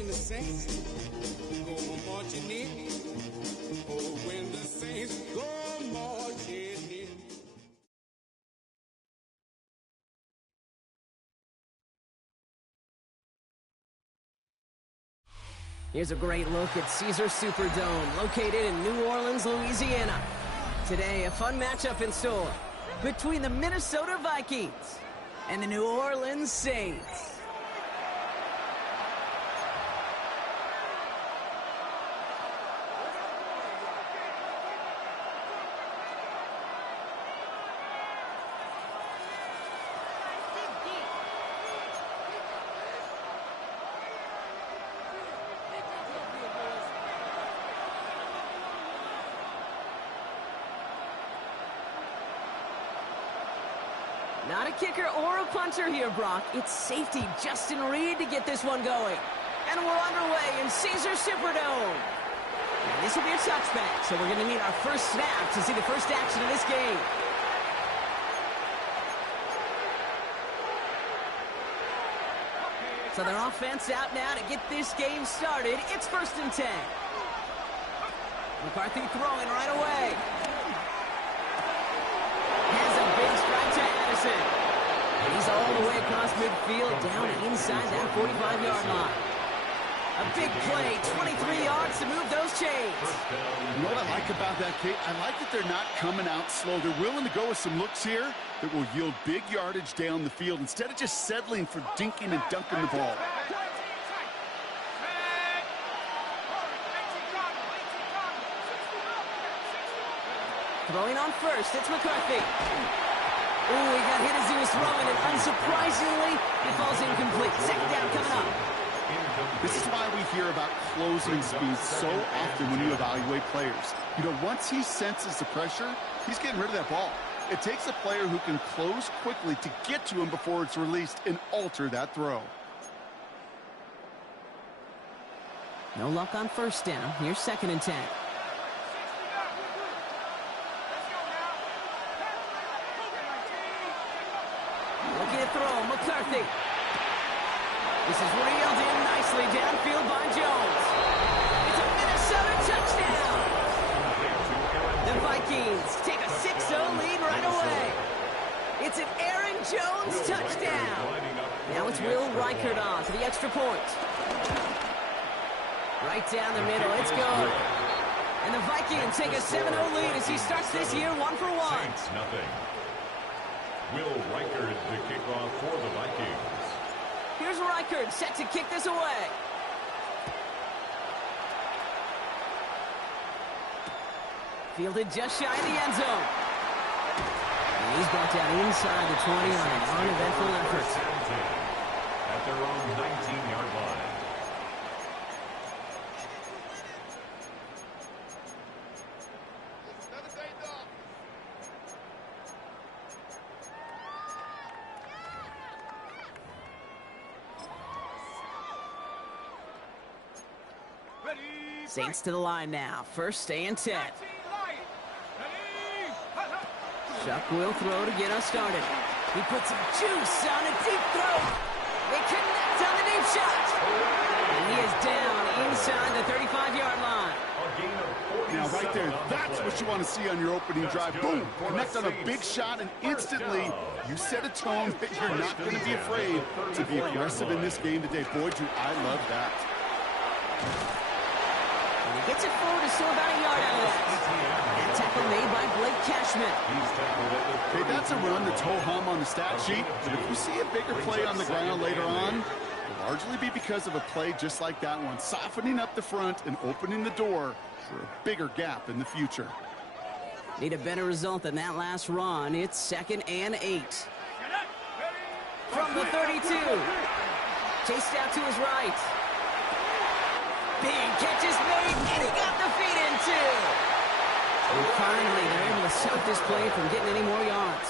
when the saints go marching in. Oh, when the saints go marching in. Here's a great look at Caesar Superdome, located in New Orleans, Louisiana. Today, a fun matchup in store between the Minnesota Vikings and the New Orleans Saints. Not a kicker or a punter here, Brock. It's safety Justin Reed to get this one going. And we're underway in Caesar Superdome. And this will be a touchback, so we're going to need our first snap to see the first action of this game. So their offense out now to get this game started. It's 1st and 10. McCarthy throwing right away. Has a big strike to Addison. And he's all the way across midfield, down inside that 45-yard line. A big play, 23 yards to move those chains. You know what I like about that, Kate? I like that they're not coming out slow. They're willing to go with some looks here that will yield big yardage down the field instead of just settling for dinking and dunking the ball. Throwing on first, it's McCarthy. Ooh, he got hit as he was throwing, and unsurprisingly, he falls incomplete. Second down coming up. This is why we hear about closing speed so often when you evaluate players. You know, once he senses the pressure, he's getting rid of that ball. It takes a player who can close quickly to get to him before it's released and alter that throw. No luck on first down. Here's 2nd and 10. Looking to throw, McCarthy. This is reeled in nicely downfield by Jones. It's a Minnesota touchdown. The Vikings take a 6-0 lead right away. It's an Aaron Jones touchdown. Now it's Will Reichert on for the extra point. Right down the middle, it's good. And the Vikings take a 7-0 lead as he starts this year 1 for 1. Will Reichert the kickoff for the Vikings. Here's Reichert set to kick this away. Fielded just shy of the end zone. And he's brought down inside the 20 on an uneventful effort. At their own 19-yard line. Saints to the line now. 1st and 10. Chuck will throw to get us started. He puts some juice on a deep throw. They connect on the deep shot. And he is down inside the 35-yard line. Now right there, that's what you want to see on your opening drive. Boom! Connect on a big shot, and instantly you set a tone that you're not going to be afraid to be aggressive in this game today. Boy, do I love that. And he gets it forward to still about a yard out of that. That tackle made by Blake Cashman. Hey, that's a run that's ho-hum on the stat sheet. But if you see a bigger play on the ground later on, it'll largely be because of a play just like that one, softening up the front and opening the door for a bigger gap in the future. Need a better result than that last run. It's 2nd and 8. From the 32. Chased out to his right. Big catch is made, and he got the feet in too. And finally, they're able to stop this play from getting any more yards.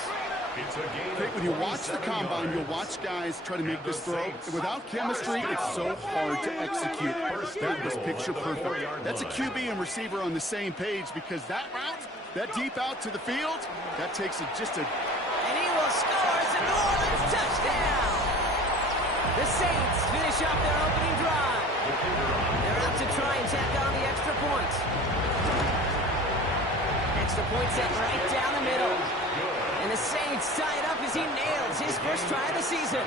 Hey, when you watch the combine, you'll watch guys try to make this throw. And without chemistry, it's so hard to execute. That was picture perfect. That's a QB and receiver on the same page because that route, that deep out to the field, that takes just a... And he will score. It's a New Orleans touchdown. The Saints finish off their opening drive. They're out to try and tack on the extra point. Extra point set right down the middle. And the Saints tie it up as he nails his first try of the season.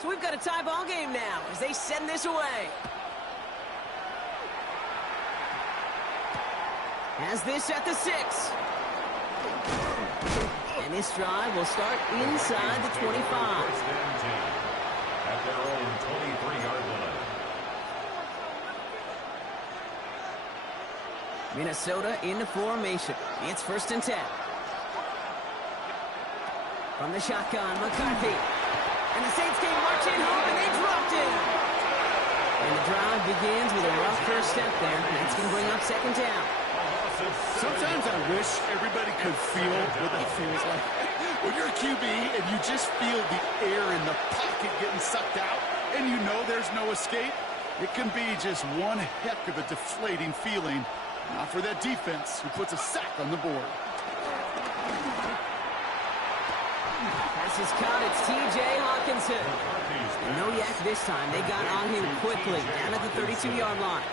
So we've got a tie ball game now as they send this away. Has this at the 6. And this drive will start inside the 25. At their own 23-yard line. Minnesota in the formation. It's 1st and 10. From the shotgun, McCarthy. And the Saints came marching home, and they dropped it. And the drive begins with a rough first step there. That's going to bring up 2nd down. Sometimes I wish everybody could feel what that feels like. When you're a QB and you just feel the air in the pocket getting sucked out and you know there's no escape, it can be just one heck of a deflating feeling. Not for that defense who puts a sack on the board. Pass is caught. It's T.J. Hawkinson. And no yak this time. They got on him quickly down at the 32-yard line.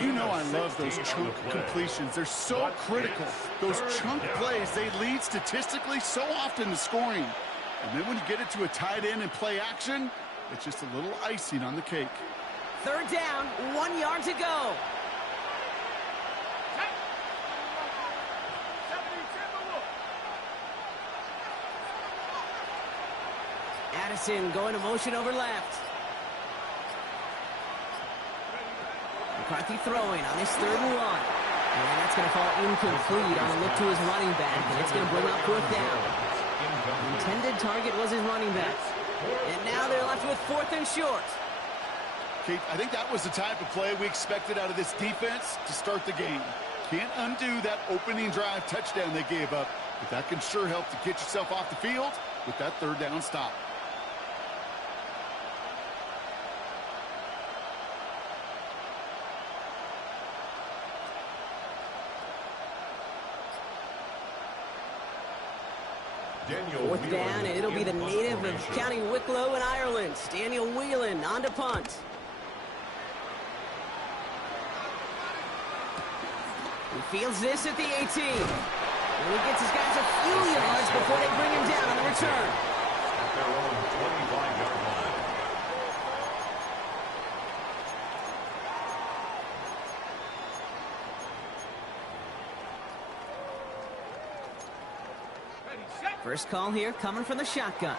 You know I love those chunk completions. They're so critical. Those chunk plays, they lead statistically so often to scoring. And then when you get it to a tight end and play action, it's just a little icing on the cake. 3rd down, 1 yard to go. Addison going to motion over left. McCarthy throwing on his 3rd and 1. And that's going to fall incomplete on a look to his running back. And it's going to bring up 4th down. The intended target was his running back. And now they're left with 4th and short. Kate, I think that was the type of play we expected out of this defense to start the game. Can't undo that opening drive touchdown they gave up. But that can sure help to get yourself off the field with that 3rd down stop. Fourth down, and it'll be the native of County Wicklow in Ireland, Daniel Whelan, on to punt. He fields this at the 18. And he gets his guys a few yards before they bring him down on the return. At their own 25-yard line. First call here coming from the shotgun.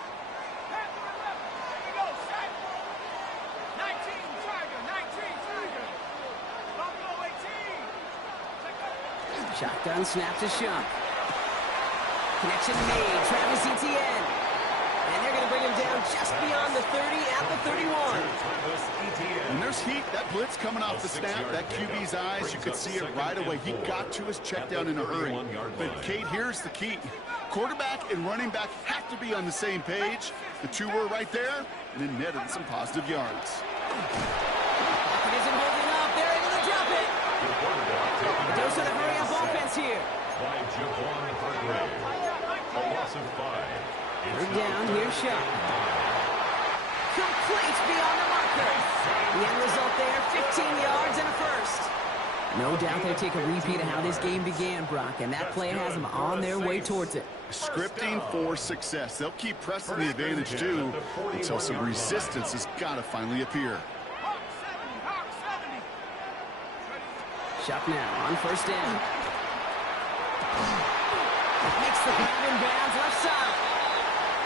Shotgun snaps a shot. Connection made. Travis Etienne. And they're going to bring him down just beyond the 30 at the 31. And there's heat. That blitz coming off the snap. That QB's eyes, you could see it right away. He got to his check down in a hurry. But, Kate, here's the key. Quarterback and running back have to be on the same page. The two were right there, and it netted some positive yards. Pocket isn't holding up. They're able to drop it. Deuce with a hurry-up offense here. By Javon Hargrave. A loss of 5. 3rd down, here's shot. Complete beyond the marker. The end result there, 15 yards and a first. No doubt they'll take a repeat of how this game began, Brock, and that play has them on their way towards it. Scripting for success. They'll keep pressing the advantage, too, until some resistance has got to finally appear. Shot now on 1st down. Makes the grab in bounds left side.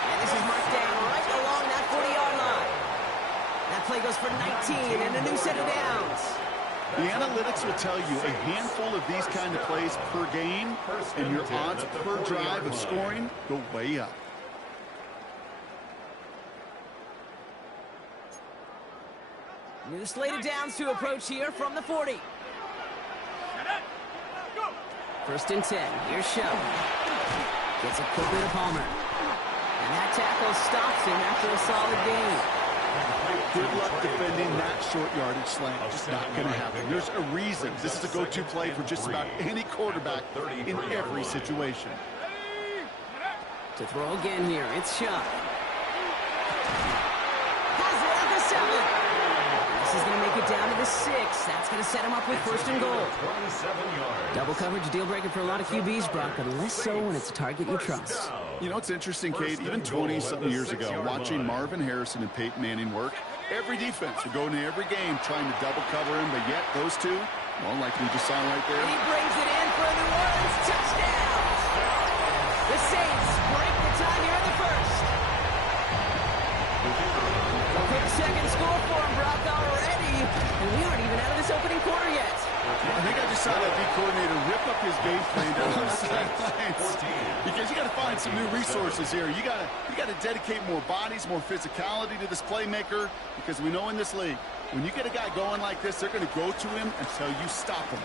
And this is marked down right along that 40-yard line. That play goes for 19 and a new set of downs. The analytics will tell you a handful of these kind of plays per game, and your odds per drive of scoring go way up. New slate of downs to approach here from the 40. 1st and 10. Here's Show. Gets a quick bit of Palmer. And that tackle stops him after a solid gain. Good luck defending that short yardage slant. Just not going to happen. There's a reason. This is a go-to play for just about any quarterback in every situation. To throw again here, it's Shaw. Has it at the 7. This is going to make it down to the 6. That's going to set him up with first and goal. Double coverage, deal breaker for a lot of QBs, Brock, but less so when it's a target you trust. You know, it's interesting, Kate, even 20-something years ago, watching Marvin Harrison and Peyton Manning work, every defense would go into every game trying to double cover him, but yet those two, well, like we just saw right there. He brings it in for a New Orleans touchdown. The Saints break the tie here in the first. A quick second score for him, Brock, already. And we aren't even out of this opening quarter yet. I think I just saw that D coordinator rip up his game plan down on the sidelines. Because you got to find some new resources here. You got to dedicate more bodies, more physicality to this playmaker. Because we know in this league, when you get a guy going like this, they're going to go to him until you stop him.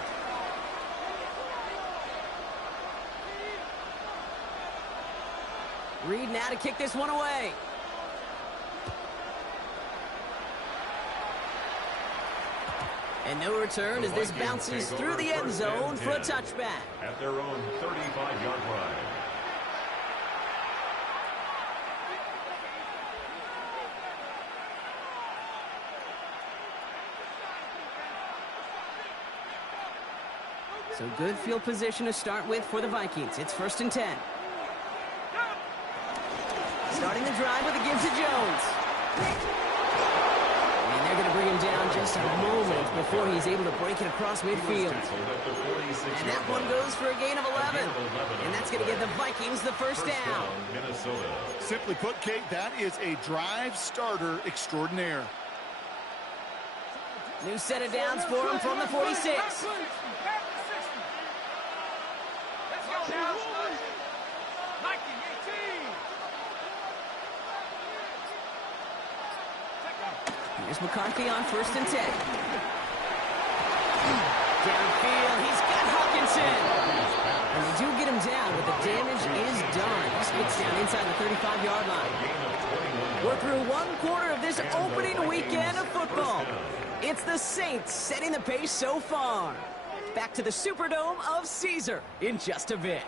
Reed now to kick this one away. And no return as this bounces through the end zone for a touchback. At their own 35-yard line. So good field position to start with for the Vikings. It's 1st and 10. Starting the drive with a give to Jones. And they're going to bring him down just a moment before he's able to break it across midfield. And that one goes for a gain of 11. And that's going to give the Vikings the first down. Simply put, Kate, that is a drive starter extraordinaire. New set of downs for him from the 46. Here's McCarthy on 1st and 10. Downfield, he's got Hawkinson. And they do get him down, but the damage is done. He gets down inside the 35-yard line. We're through one quarter of this opening weekend of football. It's the Saints setting the pace so far. Back to the Superdome of Caesar in just a bit.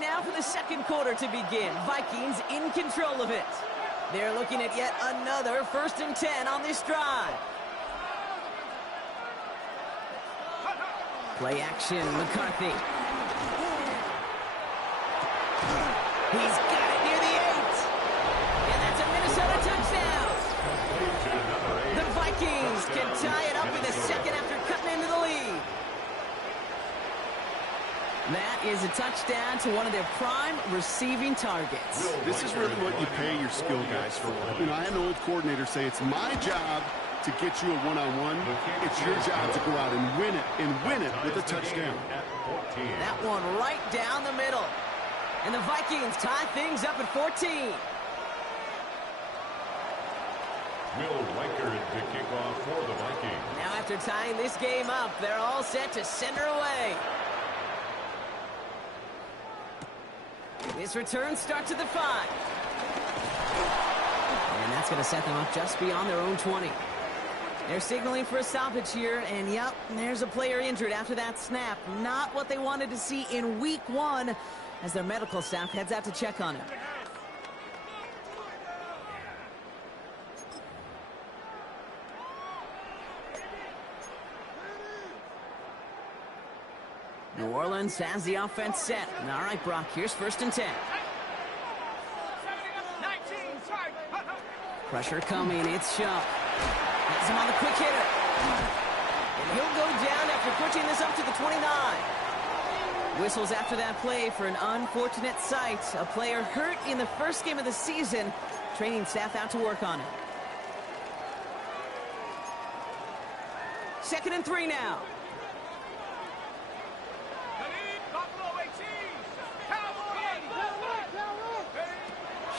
Now for the second quarter to begin. Vikings in control of it. They're looking at yet another 1st and 10 on this drive. Play action, McCarthy. He's got it near the 8. And that's a Minnesota touchdown. The Vikings can tie it up in the second after cutting into the lead. That is a touchdown to one of their prime receiving targets. This is really what you pay your skill guys for. You know, I had an old coordinator say it's my job to get you a one-on-one. It's your job to go out and win it with a touchdown. That one right down the middle. And the Vikings tie things up at 14. Will Reichard to kick off for the Vikings. Now after tying this game up, they're all set to send her away. This return starts at the 5. And that's going to set them up just beyond their own 20. They're signaling for a stoppage here, and yep, there's a player injured after that snap. Not what they wanted to see in week 1 as their medical staff heads out to check on him. New Orleans has the offense set. All right, Brock, here's 1st and 10. Pressure coming, it's Shaw. Has him on the quick hitter. And he'll go down after pushing this up to the 29. Whistles after that play for an unfortunate sight. A player hurt in the first game of the season. Training staff out to work on it. 2nd and 3 now.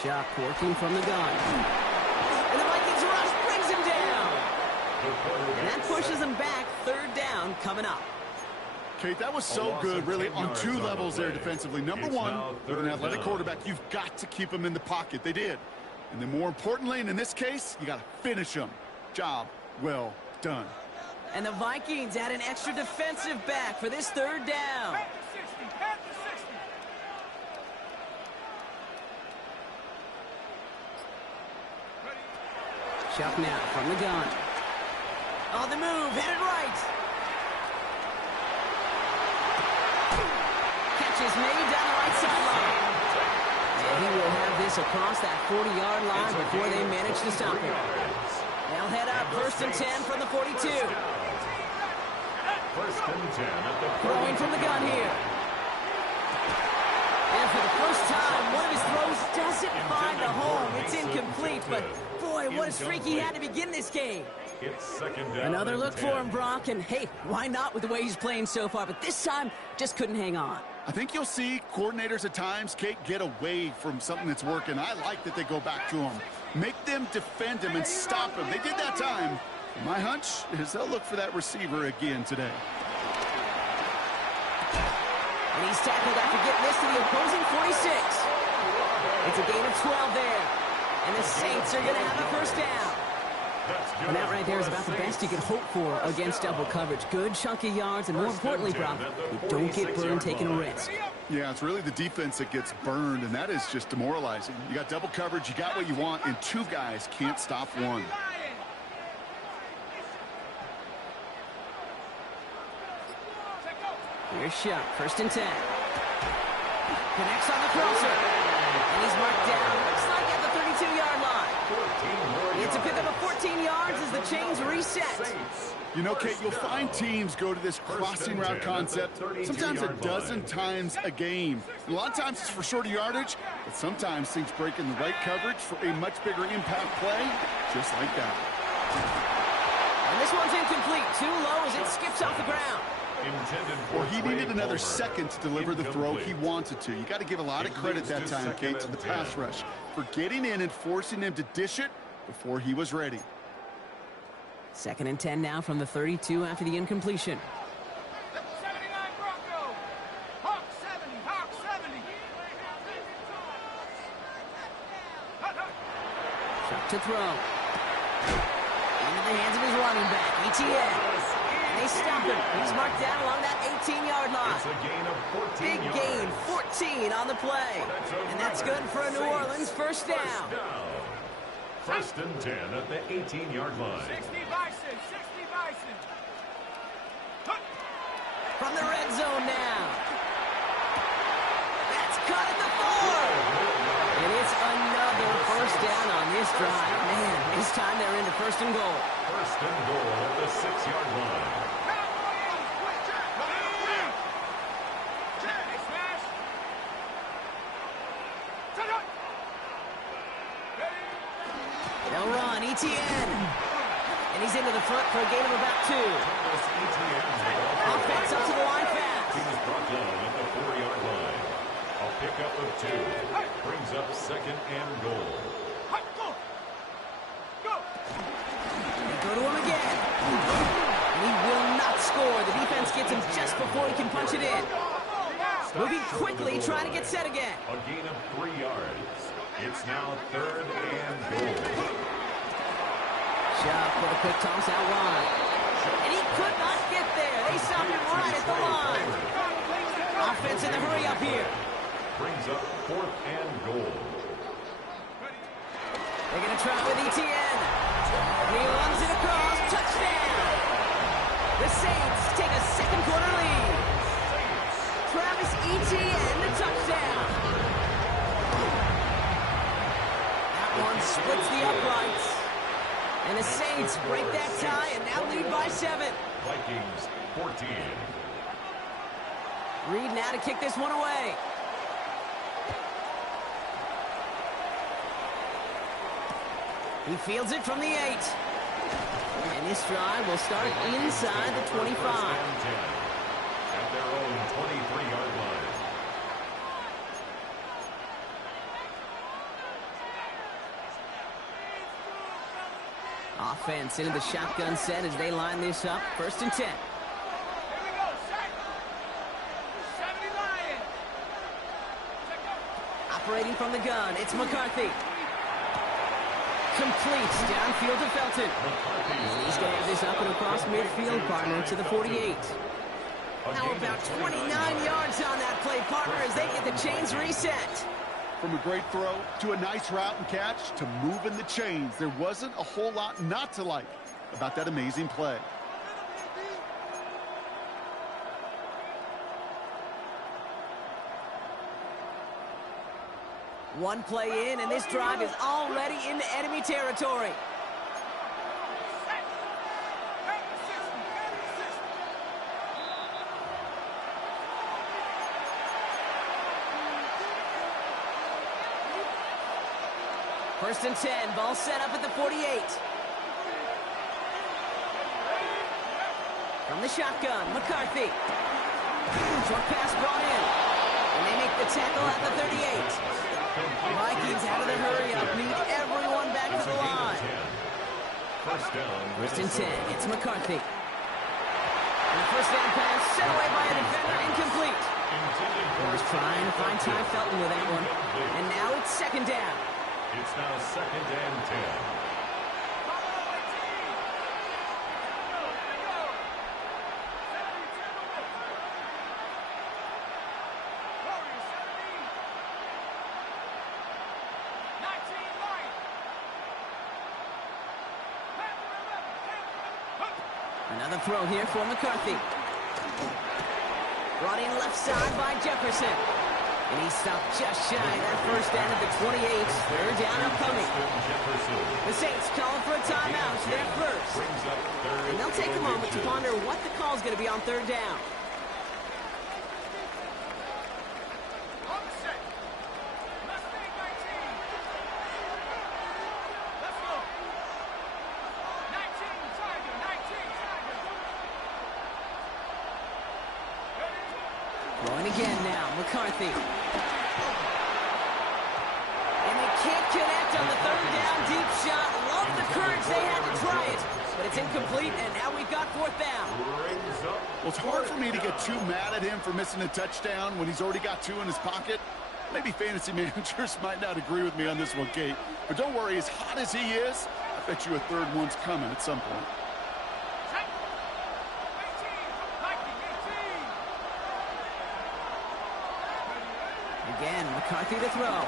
Shock working from the gun. And the Vikings rush brings him down. And that pushes them back. Third down coming up. Kate, that was so good, really, on two levels there defensively. Number one, with an athletic quarterback, you've got to keep him in the pocket. They did. And then more importantly, and in this case, you got to finish him. Job well done. And the Vikings add an extra defensive back for this third down. Chuck now from the gun. On the move, headed right. Catch is made down the right sideline. And he will have this across that 40-yard line before they manage to stop him. They'll head up, 1st and 10 from the 42. 1st and 10 at the Throwing from the gun here. And for the first time, one of his throws doesn't find a home. It's incomplete, but boy, what a streak he had to begin this game. It's 2nd down. Another look 10. for him, Brock, and hey, why not with the way he's playing so far? But this time, just couldn't hang on. I think you'll see coordinators at times, Kate, get away from something that's working. I like that they go back to him. Make them defend him and stop him. They did that time. My hunch is they'll look for that receiver again today. And he's tackled after getting this to the opposing 46. It's a gain of 12 there. And the Saints are going to have a 1st down. And that right there is about the best you can hope for against double coverage. Good chunky yards, and more importantly, Brock, you don't get burned taking a risk. Yeah, it's really the defense that gets burned, and that is just demoralizing. You got double coverage, you got what you want, and two guys can't stop one. Here's Shuck, 1st and 10. Connects on the crosser. And he's marked down, looks like at the 32-yard line. It's a pickup of 14 yards as the chains reset. You know, Kate, you'll find teams go to this crossing route concept sometimes a dozen times a game. A lot of times it's for shorter yardage, but sometimes things break in the right coverage for a much bigger impact play, just like that. And this one's incomplete. Too low as it skips off the ground. Or he needed another second to deliver the throw he wanted to. You got to give a lot of credit that time, Kate, to the pass rush for getting in and forcing him to dish it before he was ready. 2nd and 10 now from the 32 after the incompletion. 79 Bronco. Hawk 70. Hawk 70. Chuck to throw. Into the hands of his running back, ETN. And they stop him. He's marked down along that 18-yard line. It's a gain of 14 Big yards. gain, 14 on the play. And that's good for a New Orleans 1st down. 1st and 10 at the 18-yard line. 60 Bison. 60 Bison. From the red zone now. That's cut at the 4. And it's another 1st down on this drive. Man, this time they're into 1st and goal. 1st and goal at the 6-yard line. They'll run, ETN. And he's into the front for a gain of about 2. Offense up to the line fast. He was brought down at the 4-yard line. A pickup of 2. Brings up 2nd and goal. They go to him again. And he will not score. The defense gets him just before he can punch it in. Moving quickly, trying to get set again. A gain of 3 yards. It's now 3rd and goal. Chuck with a quick toss out wide. And he could not get there. They stop him right at the line. Offense in the hurry up here. Brings up 4th and goal. They're going to try with ETN. He runs it across. Touchdown. The Saints take a 2nd quarter lead. Travis Etienne, the touchdown. That one splits the uprights. And the Saints break that tie and now lead by 7. Vikings 14. Reed now to kick this one away. He fields it from the 8. And this drive will start inside the 25. At their own 23-yard line. Offense into the shotgun set as they line this up. 1st and 10. Here we go, set. 70 Lion. Operating from the gun, it's McCarthy. Completes downfield to Felton. He's going to have this up and across midfield, partner, to the 48. How about 29 yards on that play, partner, as they get the chains reset. From a great throw to a nice route and catch to moving the chains, there wasn't a whole lot not to like about that amazing play. One play in, and this drive is already into enemy territory. First and 10, ball set up at the 48. From the shotgun, McCarthy. Short pass brought in. And they make the tackle at the 38. Vikings out of the hurry-up, need everyone back to the line. First and 10, it's McCarthy. And the first down pass set away by a defender, incomplete. Bears trying to find Ty Felton with that one. And now it's 2nd down. It's now 2nd and 10. Another throw here for McCarthy. Brought in left side by Jefferson. And he stopped just shy of that first down at the 28. 3rd down upcoming. The Saints calling for a timeout. They're first. And they'll take a moment to ponder what the call is going to be on 3rd down. Going again now, McCarthy. And they can't connect on the 3rd down deep shot. Love the courage they had to try it, but it's incomplete, and now we've got 4th down. Well, it's hard for me to get too mad at him for missing a touchdown when he's already got 2 in his pocket. Maybe fantasy managers might not agree with me on this one, Kate. But don't worry, as hot as he is, I bet you a 3rd one's coming at some point. Again, McCarthy to throw.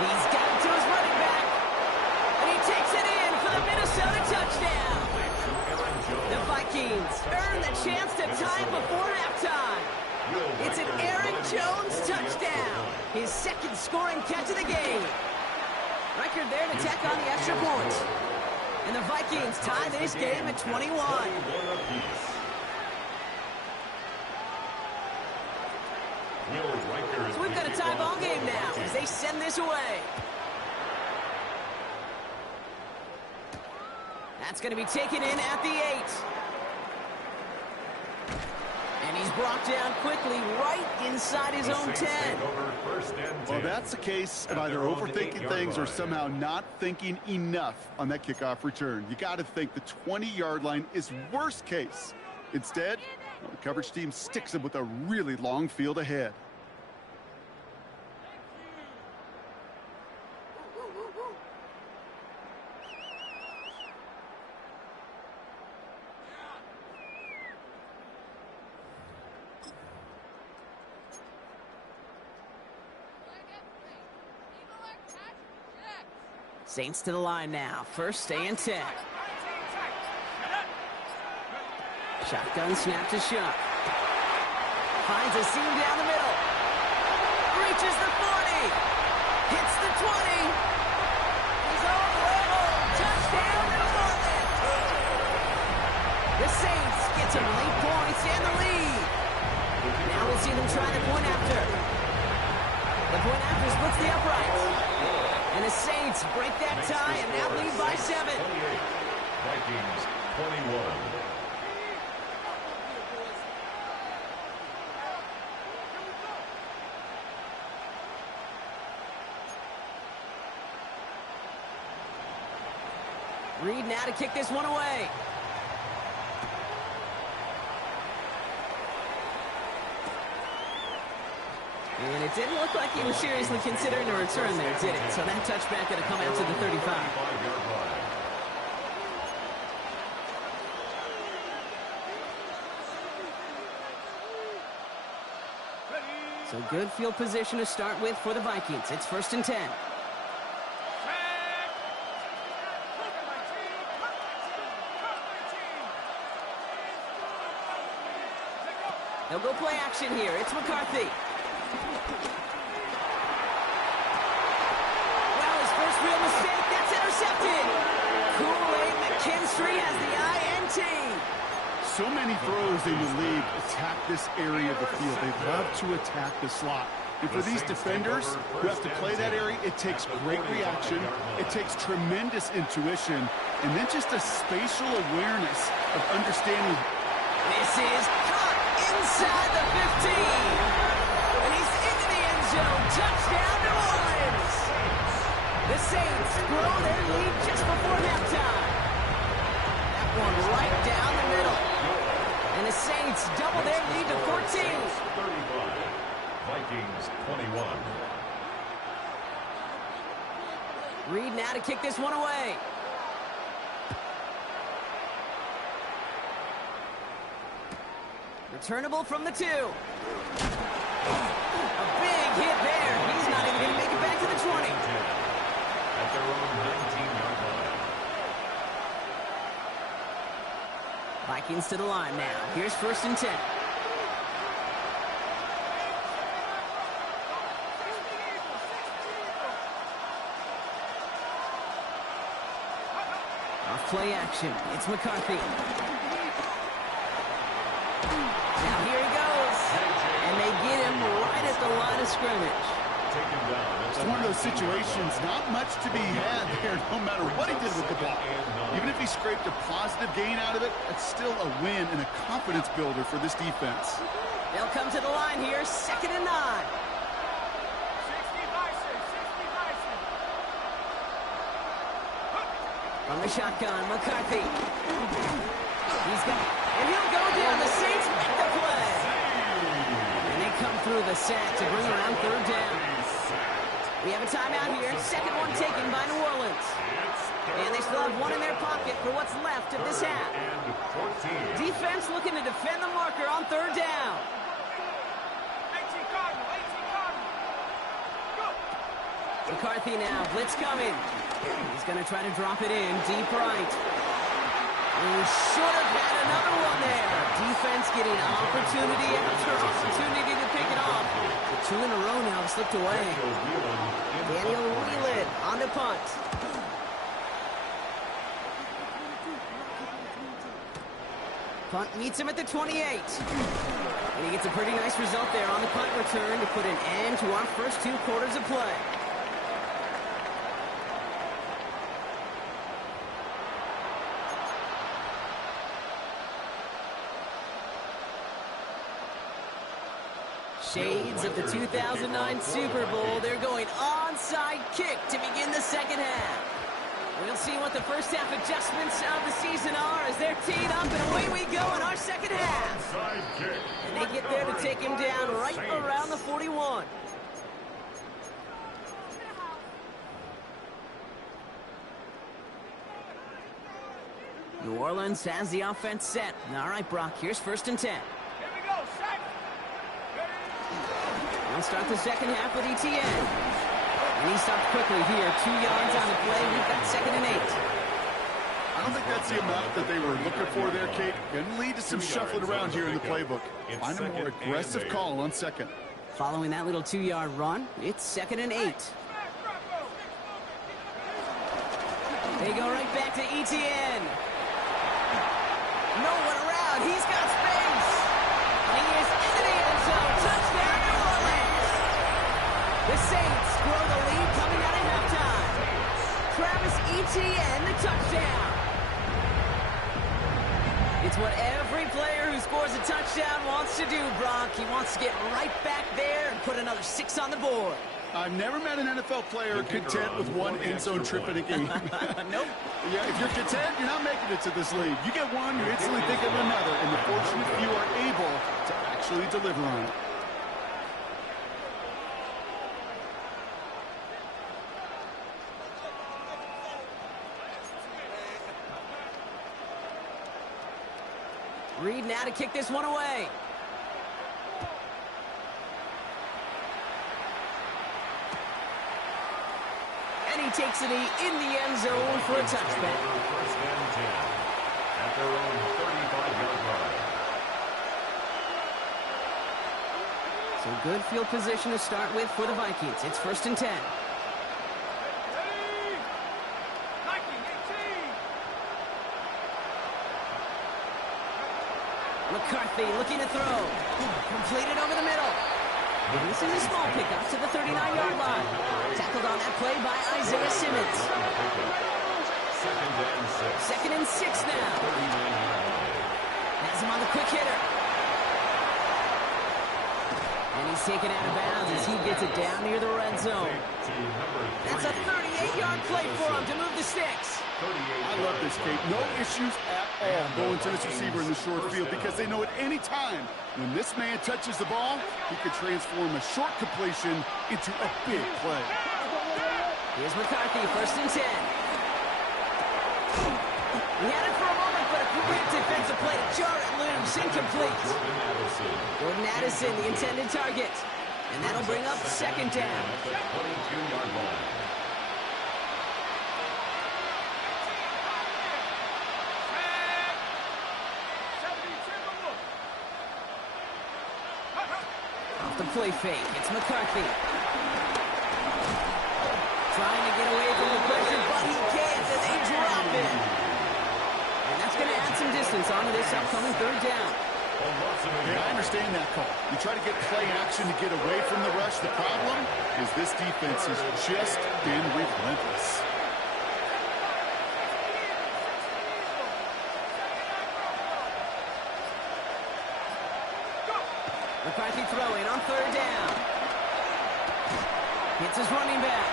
He's got it to his running back. And he takes it in for the Minnesota touchdown. The Vikings earn the chance to tie before halftime. It's an Aaron Jones touchdown. His 2nd scoring catch of the game. Record there to tack on the extra point. And the Vikings tie this game at 21. So we've got a tie ball game now as they send this away. That's going to be taken in at the 8. And he's brought down quickly right inside his own 10. Well, that's the case of either overthinking things or somehow not thinking enough on that kickoff return. You got to think the 20-yard line is worst case. Instead, well, the coverage team sticks him with a really long field ahead. Saints to the line now. 1st and 10. Shotgun snap to Shuck. Finds a seam down the middle. Reaches the 40. Hits the 20. He's on level. Touchdown, New Orleans. The Saints get some late points and the lead. Now we'll see them try the point after. The point after splits the uprights. And the Saints break that tie and now lead by 7. Vikings 21. Reed now to kick this one away. And it didn't look like he was seriously considering a return there, did it? So that touchback going to come out to the 35. So good field position to start with for the Vikings. It's 1st and 10. They'll go play action here. It's McCarthy. Well, his first real mistake. That's intercepted. Kool-Aid McKinstry has the INT. So many throws in the league attack this area of the field. They love to attack the slot. And for these defenders who have to play that area, it takes great reaction. It takes tremendous intuition. And then just a spatial awareness of understanding. This is caught inside the 15. And he's into the end zone. Touchdown, New Orleans. The Saints grow their lead just before halftime. That one right down the middle. And the Saints double their lead to 14. 35. Vikings 21. Reed now to kick this one away. Returnable from the 2. A big hit there. He's not even going to make it back to the 20. At their own 19-yard line. Vikings to the line now. Here's 1st and 10. Off play action. It's McCarthy. Now here he goes. And they get him right at the line of scrimmage. It's one of those situations, not much to be had there, no matter what he did with the ball. Even if he scraped a positive gain out of it, it's still a win and a confidence builder for this defense. They'll come to the line here, 2nd and 9. 60 Bison, 60 Bison. From the shotgun, McCarthy. He's got, and he'll go down. The Saints make the play. And they come through the sack to bring around 3rd down. We have a timeout here. 2nd one taken by New Orleans. And they still have one in their pocket for what's left of this half. Defense looking to defend the marker on 3rd down. 18 Cardinal, 18 Cardinal. Go. McCarthy now, blitz coming. He's going to try to drop it in deep right. He should have had another one there. Defense getting opportunity after opportunity to pick it off. The 2 in a row now have slipped away. Daniel Whelan on the punt. Punt meets him at the 28. And he gets a pretty nice result there on the punt return to put an end to our first 2 quarters of play. Shades of the 2009 Super Bowl. They're going onside kick to begin the 2nd half. We'll see what the first half adjustments of the season are as they're teed up, and away we go in our 2nd half. And they get there to take him down right around the 41. New Orleans has the offense set. All right, Brock, here's 1st and 10. Here we go, set. We'll start the 2nd half with ETN. And he stopped quickly here. 2 yards on the play. We've got 2nd and 8. I don't think that's the amount that they were looking for there, Kate. Going to lead to some shuffling around here in the playbook. Find a more aggressive call on 2nd. Following that little 2-yard run, it's 2nd and 8. They go right back to ETN. No one around. He's got space. And he is into the end zone. Touchdown, New Orleans. The Saints grow the lead coming out of halftime. Travis Etienne, the touchdown. It's what every player who scores a touchdown wants to do, Brock. He wants to get right back there and put another 6 on the board. I've never met an NFL player content with one end zone trip in a game. Nope. Yeah, if you're content, you're not making it to this league. You get one, you instantly think of another, and the fortunate few are able to actually deliver on it. Reed now to kick this one away. And he takes it in the end zone for a touchback. First and 10 at their own 35-yard line. So good field position to start with for the Vikings. It's first and 10. Ready? 19, 18. McCarthy looking to throw. Completed over the middle. And this is a small pickup to the 39-yard line. Tackled on that play by Isaiah Simmons. Second and 6 now. Has him on the quick hitter. And he's taken out of bounds as he gets it down near the red zone. That's a 38-yard play for him to move the sticks. I love this, Kate. No issues at all going to this receiver in the short field because they know at any time when this man touches the ball, he could transform a short completion into a big play. Here's McCarthy, first and 10. He had it for a moment, but a quick defensive play to jar it loose, incomplete. Jordan Addison, the intended target. And that'll bring up second down. Off the play fake, it's McCarthy. Trying to get away from the pressure, but he can't, and they drop it. And that's going to add some distance onto this upcoming third down. Yeah, I understand that call. You try to get play action to get away from the rush. The problem is this defense has just been relentless. McCarthy throwing on third down. Hits his running back.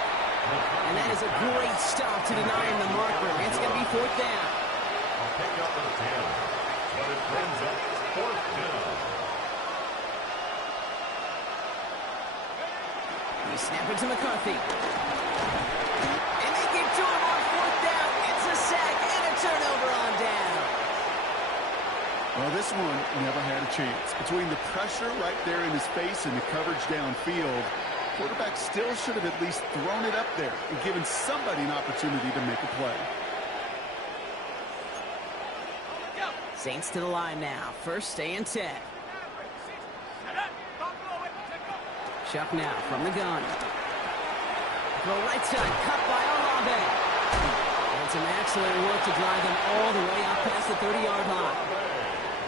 And that is a great stop to deny him the marker. It's going to be fourth down. A pickup of 10, but it brings up fourth down. They snap it to McCarthy. And they get to him on fourth down. It's a sack and a turnover on down. Well, this one never had a chance. Between the pressure right there in his face and the coverage downfield, quarterback still should have at least thrown it up there and given somebody an opportunity to make a play. Saints to the line now. First and 10. Chuck now from the gun. Throw right side, cut by Olave. And some excellent work to drive them all the way up past the 30-yard line.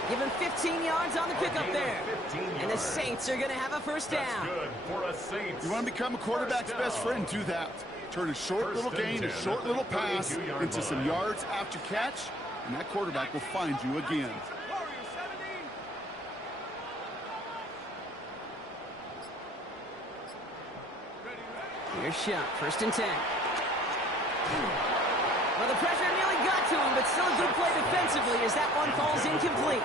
Give him 15 yards on the pickup there. And the Saints are going to have a first down. Good for a Saints. You want to become a quarterback's best friend, do that. Turn a short little gain, a short little pass into some yards after catch, and that quarterback will find you again. Here's Shuck, first and 10. Well, the pressure nearly got to him, but still a good play defensively as that one falls incomplete.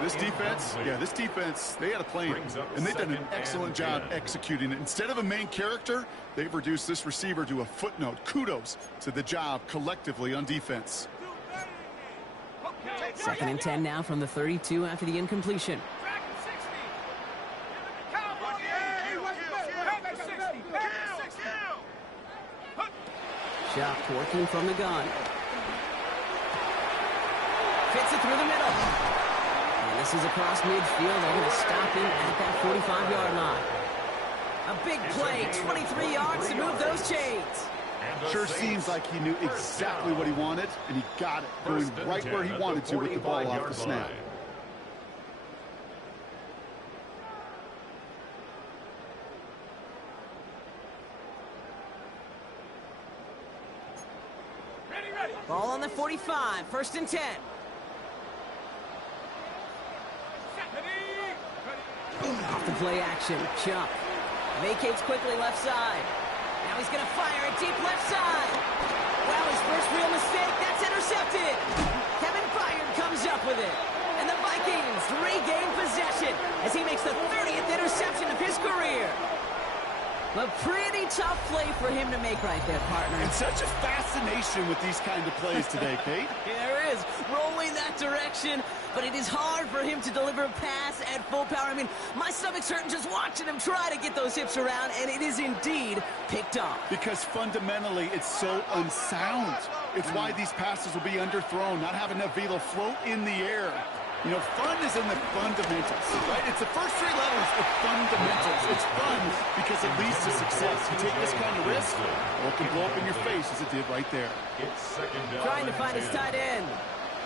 This defense, they had a plan, and they've done an excellent job executing it. Instead of a main character, they've reduced this receiver to a footnote. Kudos to the job collectively on defense. Second and 10 now from the 32 after the incompletion. Shuck working from the gun. Fits it through the middle. And this is across midfield. They're going to stop him at that 45-yard line. A big play, 23 yards to move those chains. Sure seems like he knew exactly what he wanted, and he got it, going right where he wanted to with the ball off the snap. Ball on the 45, first and 10. Off the play action, Chuck. Vacates quickly left side. Now he's going to fire it deep left side. Well, his first real mistake. That's intercepted. Kevin Byard comes up with it. And the Vikings regain possession as he makes the 30th interception of his career. A pretty tough play for him to make right there, partner. And such a fascination with these kind of plays today, Kate. There is. Rolling that direction, but it is hard for him to deliver a pass at full power. I mean, my stomach's hurting just watching him try to get those hips around, and it is indeed picked off. Because fundamentally, it's so unsound. It's why these passes will be underthrown, not having enough velo float in the air. You know, fun is in the fundamentals, right? It's the first 3 letters of fundamentals. It's fun because it leads to success. You take this kind of risk, well, it can blow up in your face as it did right there. It's second down. Trying to find his tight end.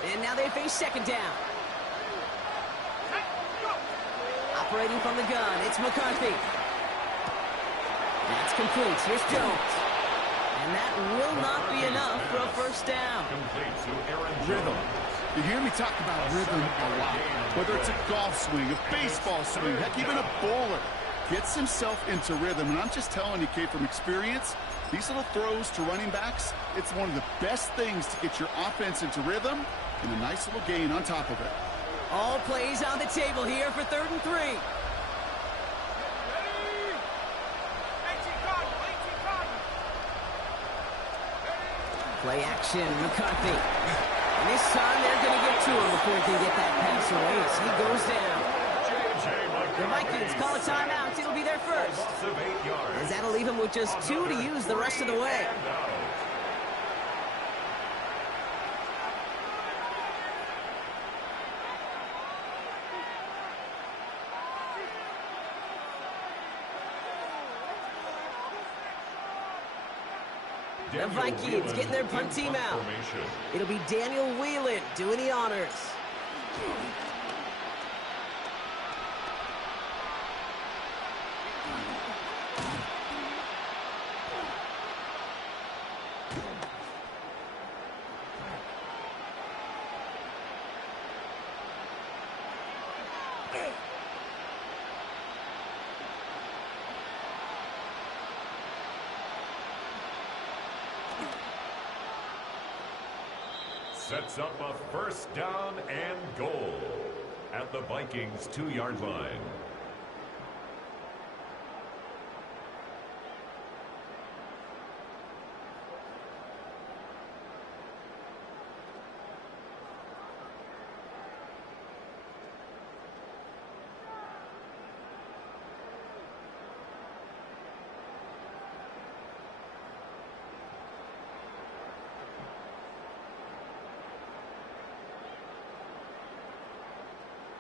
And now they face second down. Operating from the gun, it's McCarthy. That's complete. Here's Jones. And that will not be enough for a first down. Complete to Aaron Rhythm. You hear me talk about rhythm a lot. Whether it's a golf swing, a baseball swing, heck, even a bowler gets himself into rhythm. And I'm just telling you, Kate, from experience, these little throws to running backs, it's one of the best things to get your offense into rhythm and a nice little gain on top of it. All plays on the table here for 3rd and 3. Ready? 18 Cardinal, 18 Cardinal. Play action, McCarthy. And this time they're going to get to him before he can get that pass away as he goes down. The Vikings call a timeout. It'll be their first. As that'll leave him with just 2 to use the rest of the way. The Vikings getting their punt team out. It'll be Daniel Whelan doing the honors. Sets up a first down and goal at the Vikings 2-yard line.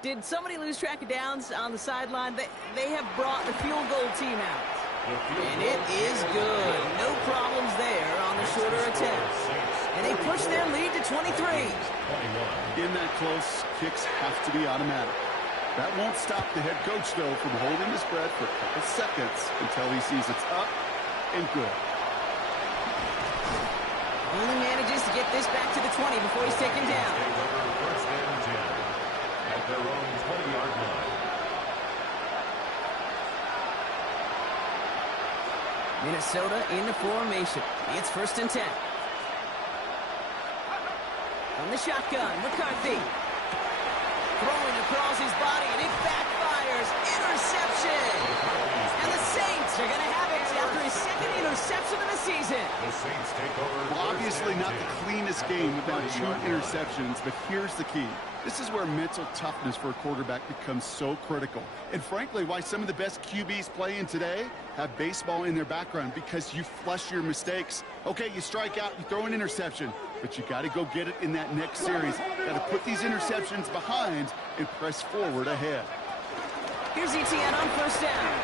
Did somebody lose track of downs on the sideline? They have brought the field goal team out. And it is good. No problems there on the shorter attempts. And they push their lead to 23. In that close, kicks have to be automatic. That won't stop the head coach, though, from holding his breath for a couple seconds until he sees it's up and good. Only manages to get this back to the 20 before he's taken down. First and 10 at their own 20-yard line. Minnesota in the formation. It's first and 10. From the shotgun, McCarthy. Throwing across his body, and it backfires. Interception! And the Saints are going to have it after his second interception of the season. The Saints take over. Well, obviously not the cleanest game without 2 interceptions, but here's the key. This is where mental toughness for a quarterback becomes so critical. And frankly, why some of the best QBs playing today have baseball in their background, because you flush your mistakes. Okay, you strike out, you throw an interception, but you got to go get it in that next series. Got to put these interceptions behind and press forward ahead. Here's Etienne on first down.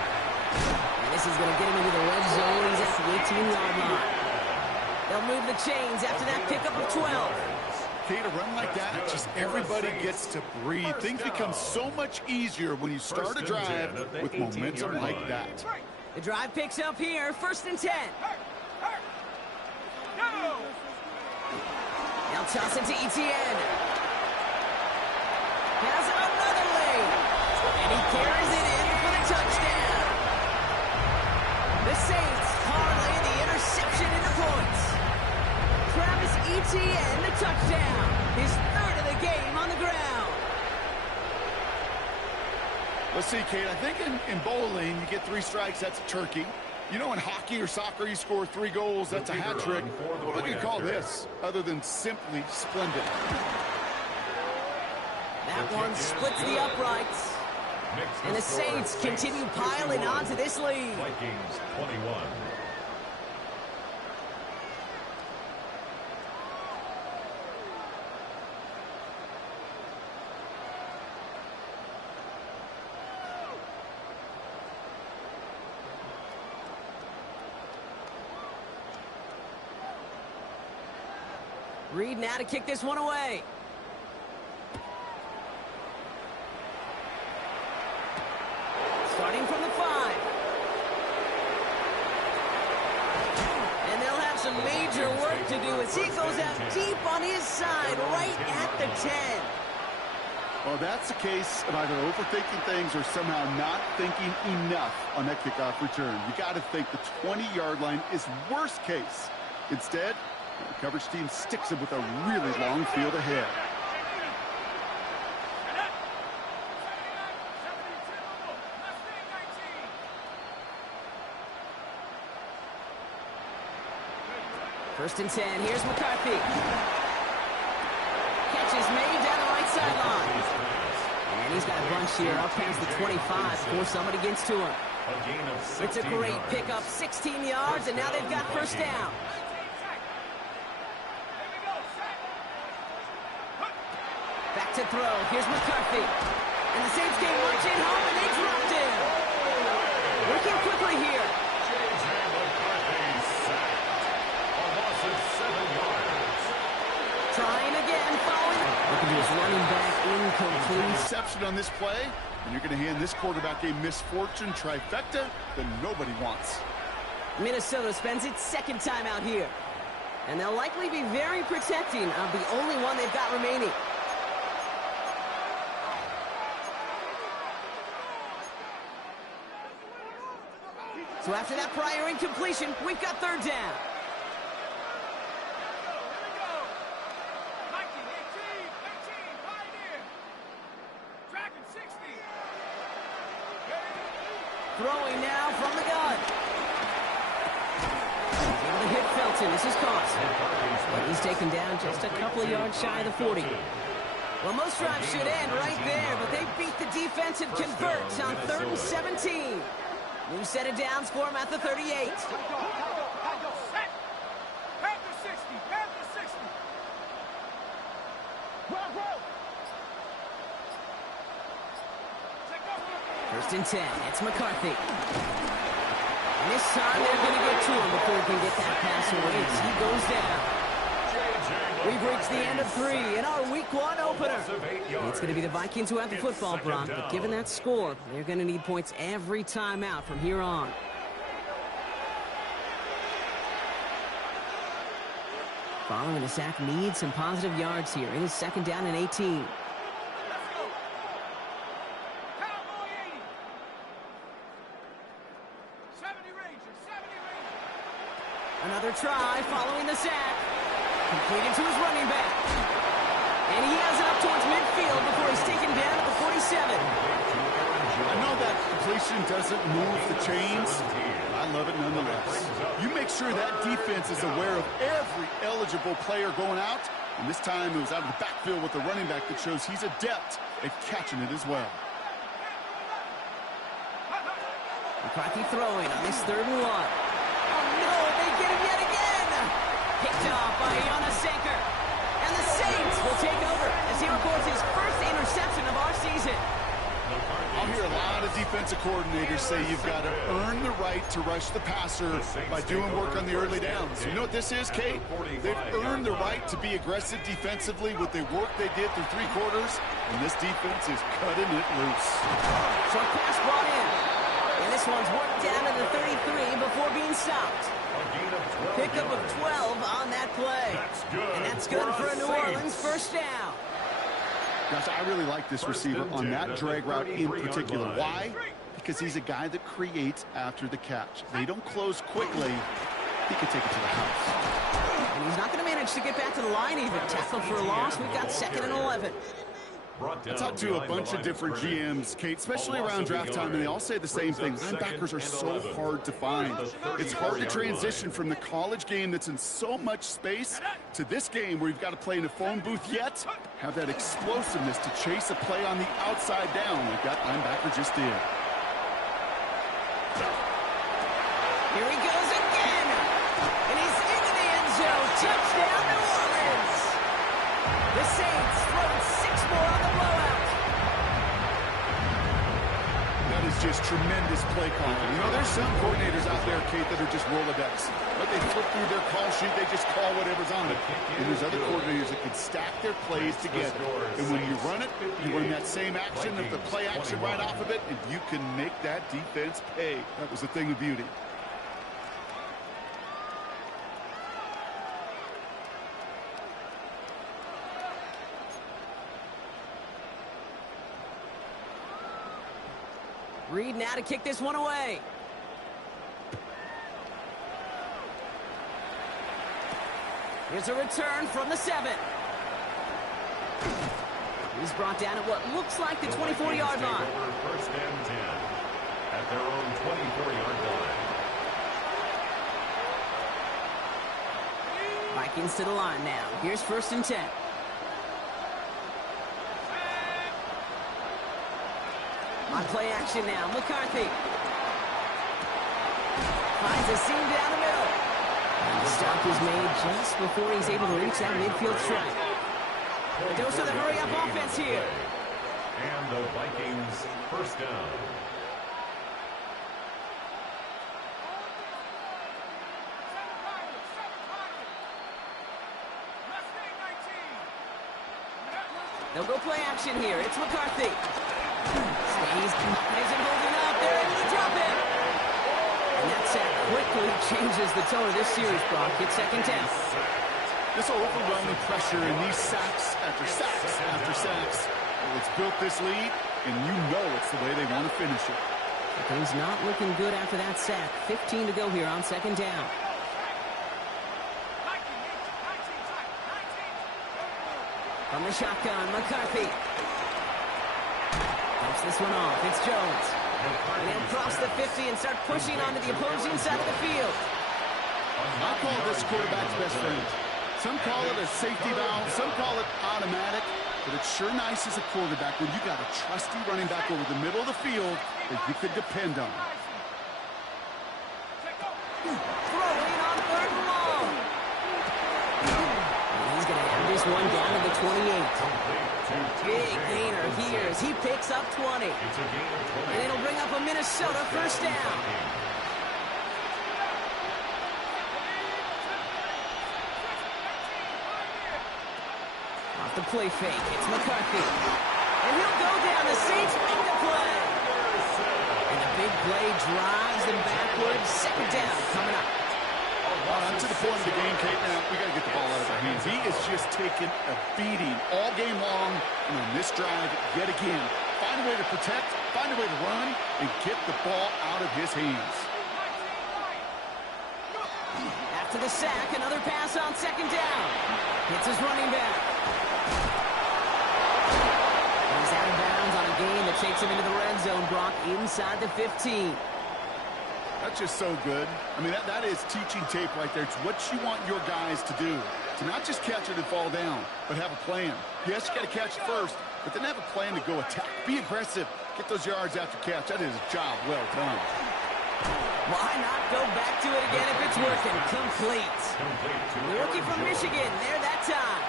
And this is going to get him into the red zone. He's at the 18-yard line. They'll move the chains after that pickup of 12. Okay, to run like that, just everybody gets to breathe. Things become so much easier when you start a drive with momentum like that. The drive picks up here, first and 10. They'll toss it to Etienne. Has another lane. And he carries it in for the touchdown. touchdown. His third of the game on the ground. Let's see, Kate. I think in bowling, you get 3 strikes, that's a turkey. You know, in hockey or soccer, you score 3 goals, that's a hat trick. What do you call this, other than simply splendid? That one splits the uprights. And the Saints continue piling onto this lead. Vikings 21. Reed now to kick this one away. Starting from the 5. And they'll have some major work to do as he goes out deep on his side, right at the 10. Well, that's a case of either overthinking things or somehow not thinking enough on that kickoff return. You got to think the 20-yard line is worst case. Instead, the coverage team sticks him with a really long field ahead. First and 10. Here's McCarthy. Catch is made down the right sideline. And he's got a bunch here up past the 25 before somebody gets to him. It's a great pickup, 16 yards, and now they've got first down. Back to throw. Here's McCarthy. And the Saints game marching home, and they dropped him. Working quickly here. Trying again, following. Looking to his running back, incomplete. Reception on this play, and you're going to hand this quarterback a misfortune trifecta that nobody wants. Minnesota spends its second time out here. And they'll likely be very protecting of the only one they've got remaining. So after that prior incompletion, we've got third down. Throwing now from the gun. Able to hit Felton. This is cost. But he's taken down just a couple of yards shy of the 40. Well, most drives should end right there, but they beat the defensive converts on 3rd and 17. New set of downs for him at the 38. First and 10. It's McCarthy. And this time they're going to get to him before he can get that pass away as he goes down. We've reached the end of 3 in our Week 1 opener. It's going to be the Vikings who have the football, Brock, but given that score, they're going to need points every time out from here on. Following the sack needs some positive yards here. It is 2nd down and 18. Another try following the sack. Completed to his running back. And he has it up towards midfield before he's taken down at the 47. I know that completion doesn't move the chains. I love it nonetheless. You make sure that defense is aware of every eligible player going out. And this time it was out of the backfield with the running back that shows he's adept at catching it as well. McCarthy throwing on this 3rd and 1. Oh no, they get him yet again! Picked off by Yana Sanker. And the Saints will take over as he records his first interception of our season. I'll hear a lot of defensive coordinators say you've got to earn the right to rush the passer by doing work on the early downs. You know what this is, Kate? They've earned the right to be aggressive defensively with the work they did through 3 quarters, and this defense is cutting it loose. Short pass brought in. And this one's worked down to the 33 before being stopped. Pickup of 12 on that play. And that's good for a New Orleans first down. Gosh, I really like this receiver on that drag route in particular. Why? Because he's a guy that creates after the catch. They don't close quickly. he could take it to the house. And he's not going to manage to get back to the line even. Tackled for a loss. We've got 2nd and 11. I talked to a bunch of different GMs, Kate, especially around draft time, and they all say the same thing. Linebackers are so hard to find. It's hard to transition from the college game that's in so much space to this game where you've got to play in a phone booth, yet have that explosiveness to chase a play on the outside down like that linebacker just did. Here he goes again. And he's into the end zone. Touchdown, New Orleans. The Saints throwing 6 more on the blowout. That is just tremendous play calling. You know, there's some coordinators out there, Kate, that are just Rolodex. But they flip through their call sheet, they just call whatever's on it. And there's other coordinators that can stack their plays together. And when you run it, you run that same action, the play action right off of it, and you can make that defense pay. That was a thing of beauty. Reed now to kick this one away. Here's a return from the 7. He's brought down at what looks like the 24-yard line. First and 10 at their own 24-yard line. Vikings to the line now. Here's 1st and 10. On play action now, McCarthy. Finds a seam down the middle. And the stop is made just before he's able to reach that midfield strike. The Deuce with a hurry-up offense here. And the Vikings first down. They'll go play action here. It's McCarthy. He's holding up. They're able to drop him. And that sack quickly changes the tone of this series, Brock. It's 2nd down. This overwhelming pressure and these sacks after sacks after sacks. Well, it's built this lead, and you know it's the way they want to finish it. But things not looking good after that sack. 15 to go here on 2nd down. From the shotgun, McCarthy. Dumps this one off. It's Jones. And he'll cross the 50 and start pushing onto the opposing side of the field. I call this quarterback's best friend. Some call it a safety valve, some call it automatic, but it's sure nice as a quarterback when you got a trusty running back over the middle of the field that you could depend on. Throwing on 3rd and long. And he's going to have this one down to the 28. Big gainer here as he picks up 20. And it'll bring up a Minnesota first down. Off the play fake, it's McCarthy. And he'll go down. The Saints make the play. And the big play drives them backwards. 2nd down coming up. To the point of the game, Kate, now we got to get the ball out of our hands. He is just taking a beating all game long, and on this drive, yet again, find a way to protect, find a way to run, and get the ball out of his hands. After the sack, another pass on 2nd down. Hits his running back. He's out of bounds on a gain that takes him into the red zone, Brock, inside the 15. That's just so good. I mean, that is teaching tape right there. It's what you want your guys to do. To not just catch it and fall down, but have a plan. Yes, you got to catch it first, but then have a plan to go attack. Be aggressive. Get those yards after catch. That is a job well done. Why not go back to it again if it's working? Complete. The rookie from Michigan, there that time.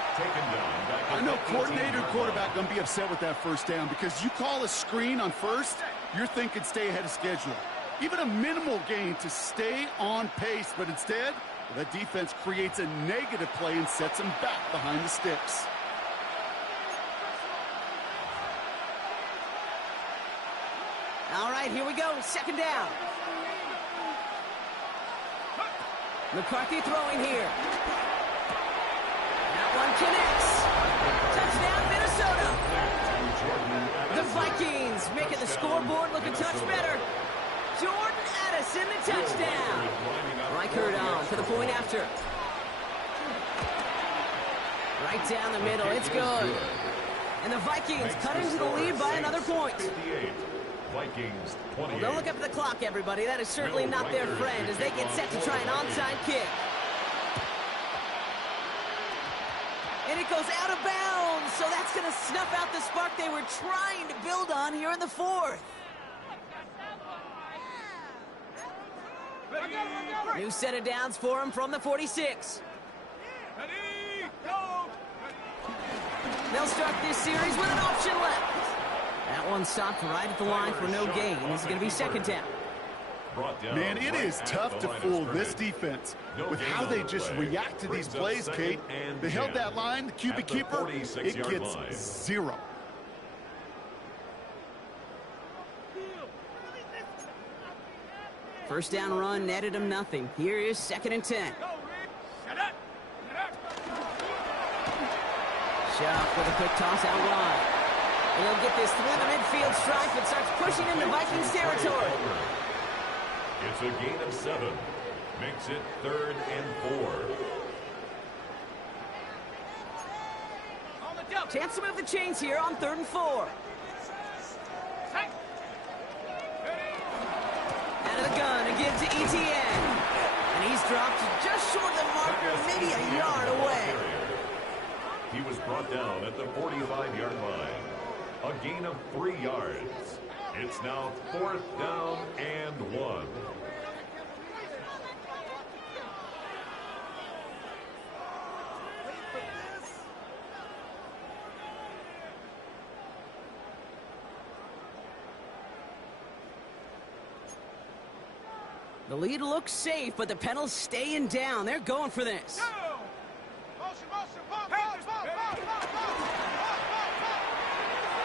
I know coordinator quarterback going to be upset with that first down because you call a screen on first, you're thinking stay ahead of schedule. Even a minimal gain to stay on pace, but instead, that defense creates a negative play and sets them back behind the sticks. All right, here we go. 2nd down. McCarthy throwing here. That one connects. Touchdown, Minnesota. The Vikings making the scoreboard look a touch better. Jordan Addison, the touchdown. Mike Hurd on for the point after. Right down the middle. It's good. And the Vikings cut into the lead by another point. 58. Vikings 28. Well, don't look up at the clock, everybody. That is certainly not their friend as they get set to try an onside kick. And it goes out of bounds, so that's going to snuff out the spark they were trying to build on here in the fourth. New set of downs for him from the 46. They'll start this series with an option left. That one stopped right at the line for no gain. This is going to be second down. Man, it is tough to fool this defense with how they just react to these plays, Kate. They held that line, the QB keeper, it gets 0. First down run netted him nothing. Here is 2nd and 10. Shuck with a quick toss out wide. And he'll get this through the midfield stripe and starts pushing into Vikings territory. It's a gain of 7. Makes it 3rd and 4. Chance to move the chains here on 3rd and 4. Out of the gun again to ETN. And he's dropped just short of the marker, maybe a yard away. He was brought down at the 45-yard line. A gain of 3 yards. It's now 4th down and 1. The lead looks safe, but the pedals staying down. They're going for this.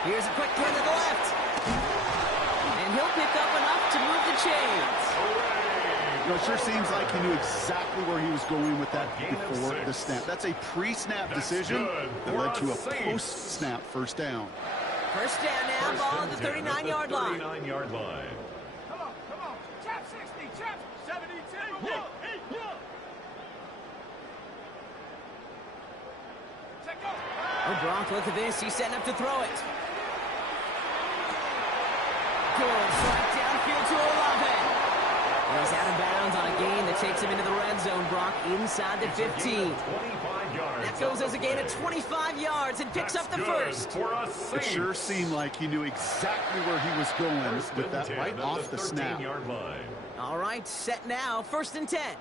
Here's a quick turn to the left. And he'll pick up enough to move the chains. You know, it sure seems like he knew exactly where he was going with that before the snap. That's a pre-snap decision that led to a post-snap first down. First down now, ball at the 39-yard line. 39-yard line. Come on. Chap 60, chap 72. Check go. Oh, Brock, look at this. He's setting up to throw it. Good strike downfield to Olave. And he's out of bounds on a gain that takes him into the red zone, Brock, inside the 15. That goes as a gain of 25 yards and picks up the first. It sure seemed like he knew exactly where he was going with that right off the snap. All right, set now, 1st and 10.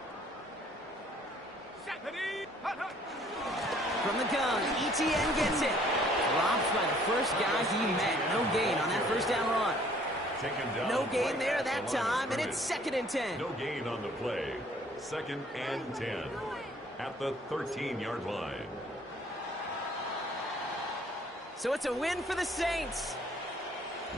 From the gun, ETN gets it. Dropped by the first guy he met. No gain on that first down run. No gain there that time, and it's 2nd and 10. No gain on the play. 2nd and 10 at the 13-yard line. So it's a win for the Saints.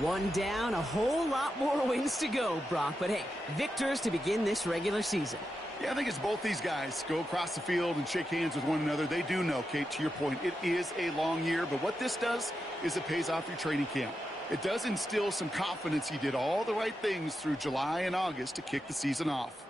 One down, a whole lot more wins to go, Brock. But hey, victors to begin this regular season. Yeah, I think it's both these guys go across the field and shake hands with one another. They do know, Kate, to your point, it is a long year. But what this does is it pays off your training camp. It does instill some confidence. He did all the right things through July and August to kick the season off.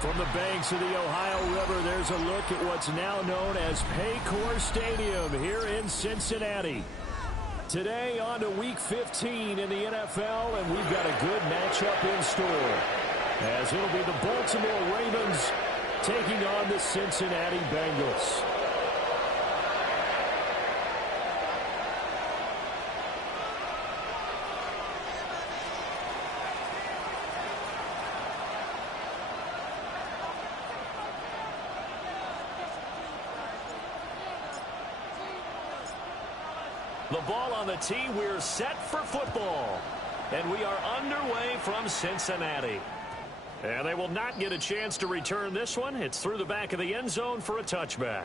From the banks of the Ohio River, there's a look at what's now known as Paycor Stadium here in Cincinnati. Today on to Week 15 in the NFL, and we've got a good matchup in store, as it'll be the Baltimore Ravens taking on the Cincinnati Bengals. The ball on the tee, we're set for football. And we are underway from Cincinnati. And they will not get a chance to return this one. It's through the back of the end zone for a touchback.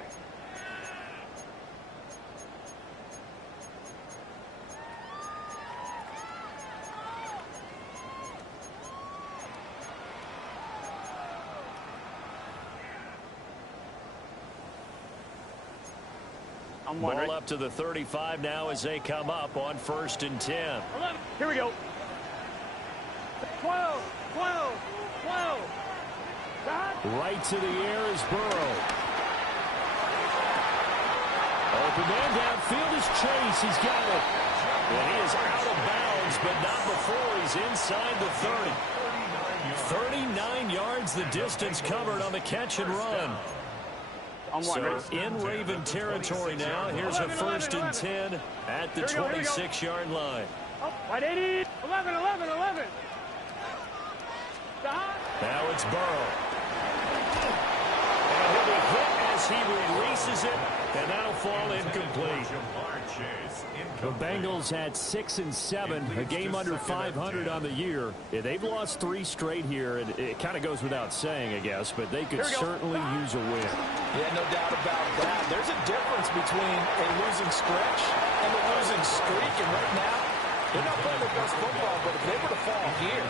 Ball up to the 35 now as they come up on 1st and 10. 11. Here we go. 12, 12, 12. Right to the air is Burrow. Open man downfield is Chase. He's got it. And he is out of bounds, but not before he's inside the 30. 39 yards the distance covered on the catch and run. So in Raven territory now. Here's a 1st and 10 at the 26-yard line. Right 80. 11, 11, 11. Now it's Burrow. And he'll be hit as he releases it, and that'll fall incomplete. The Bengals had 6 and 7, a game under 500 on the year. They've lost 3 straight here, and it kind of goes without saying, I guess, but they could certainly use a win. Yeah, no doubt about that. There's a difference between a losing stretch and a losing streak, and right now, they're not playing their best football, but if they were to fall here,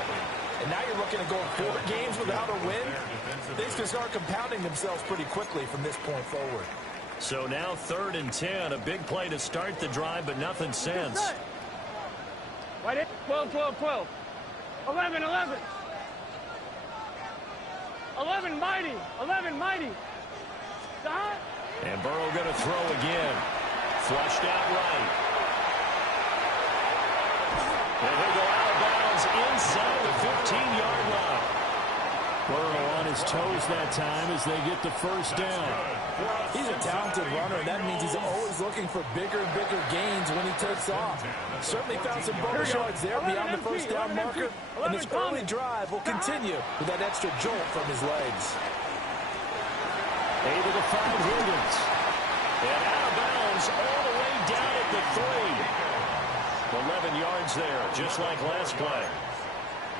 and now you're looking at going 4 games without a win, things can start compounding themselves pretty quickly from this point forward. So now 3rd and 10, a big play to start the drive, but nothing since. Right 12, 12, 12. 11, 11. 11 mighty. 11 mighty. And Burrow going to throw again. Flushed out right. And he'll go out of bounds inside the 15-yard line. Burrow on his toes that time as they get the first down. He's a talented runner, and that means he's always looking for bigger and bigger gains when he takes off. Certainly found some bonus yards there beyond the first down marker, and this early drive will continue with that extra jolt from his legs. Able to find Higgins. And out of bounds all the way down at the 3. 11 yards there, just like last play.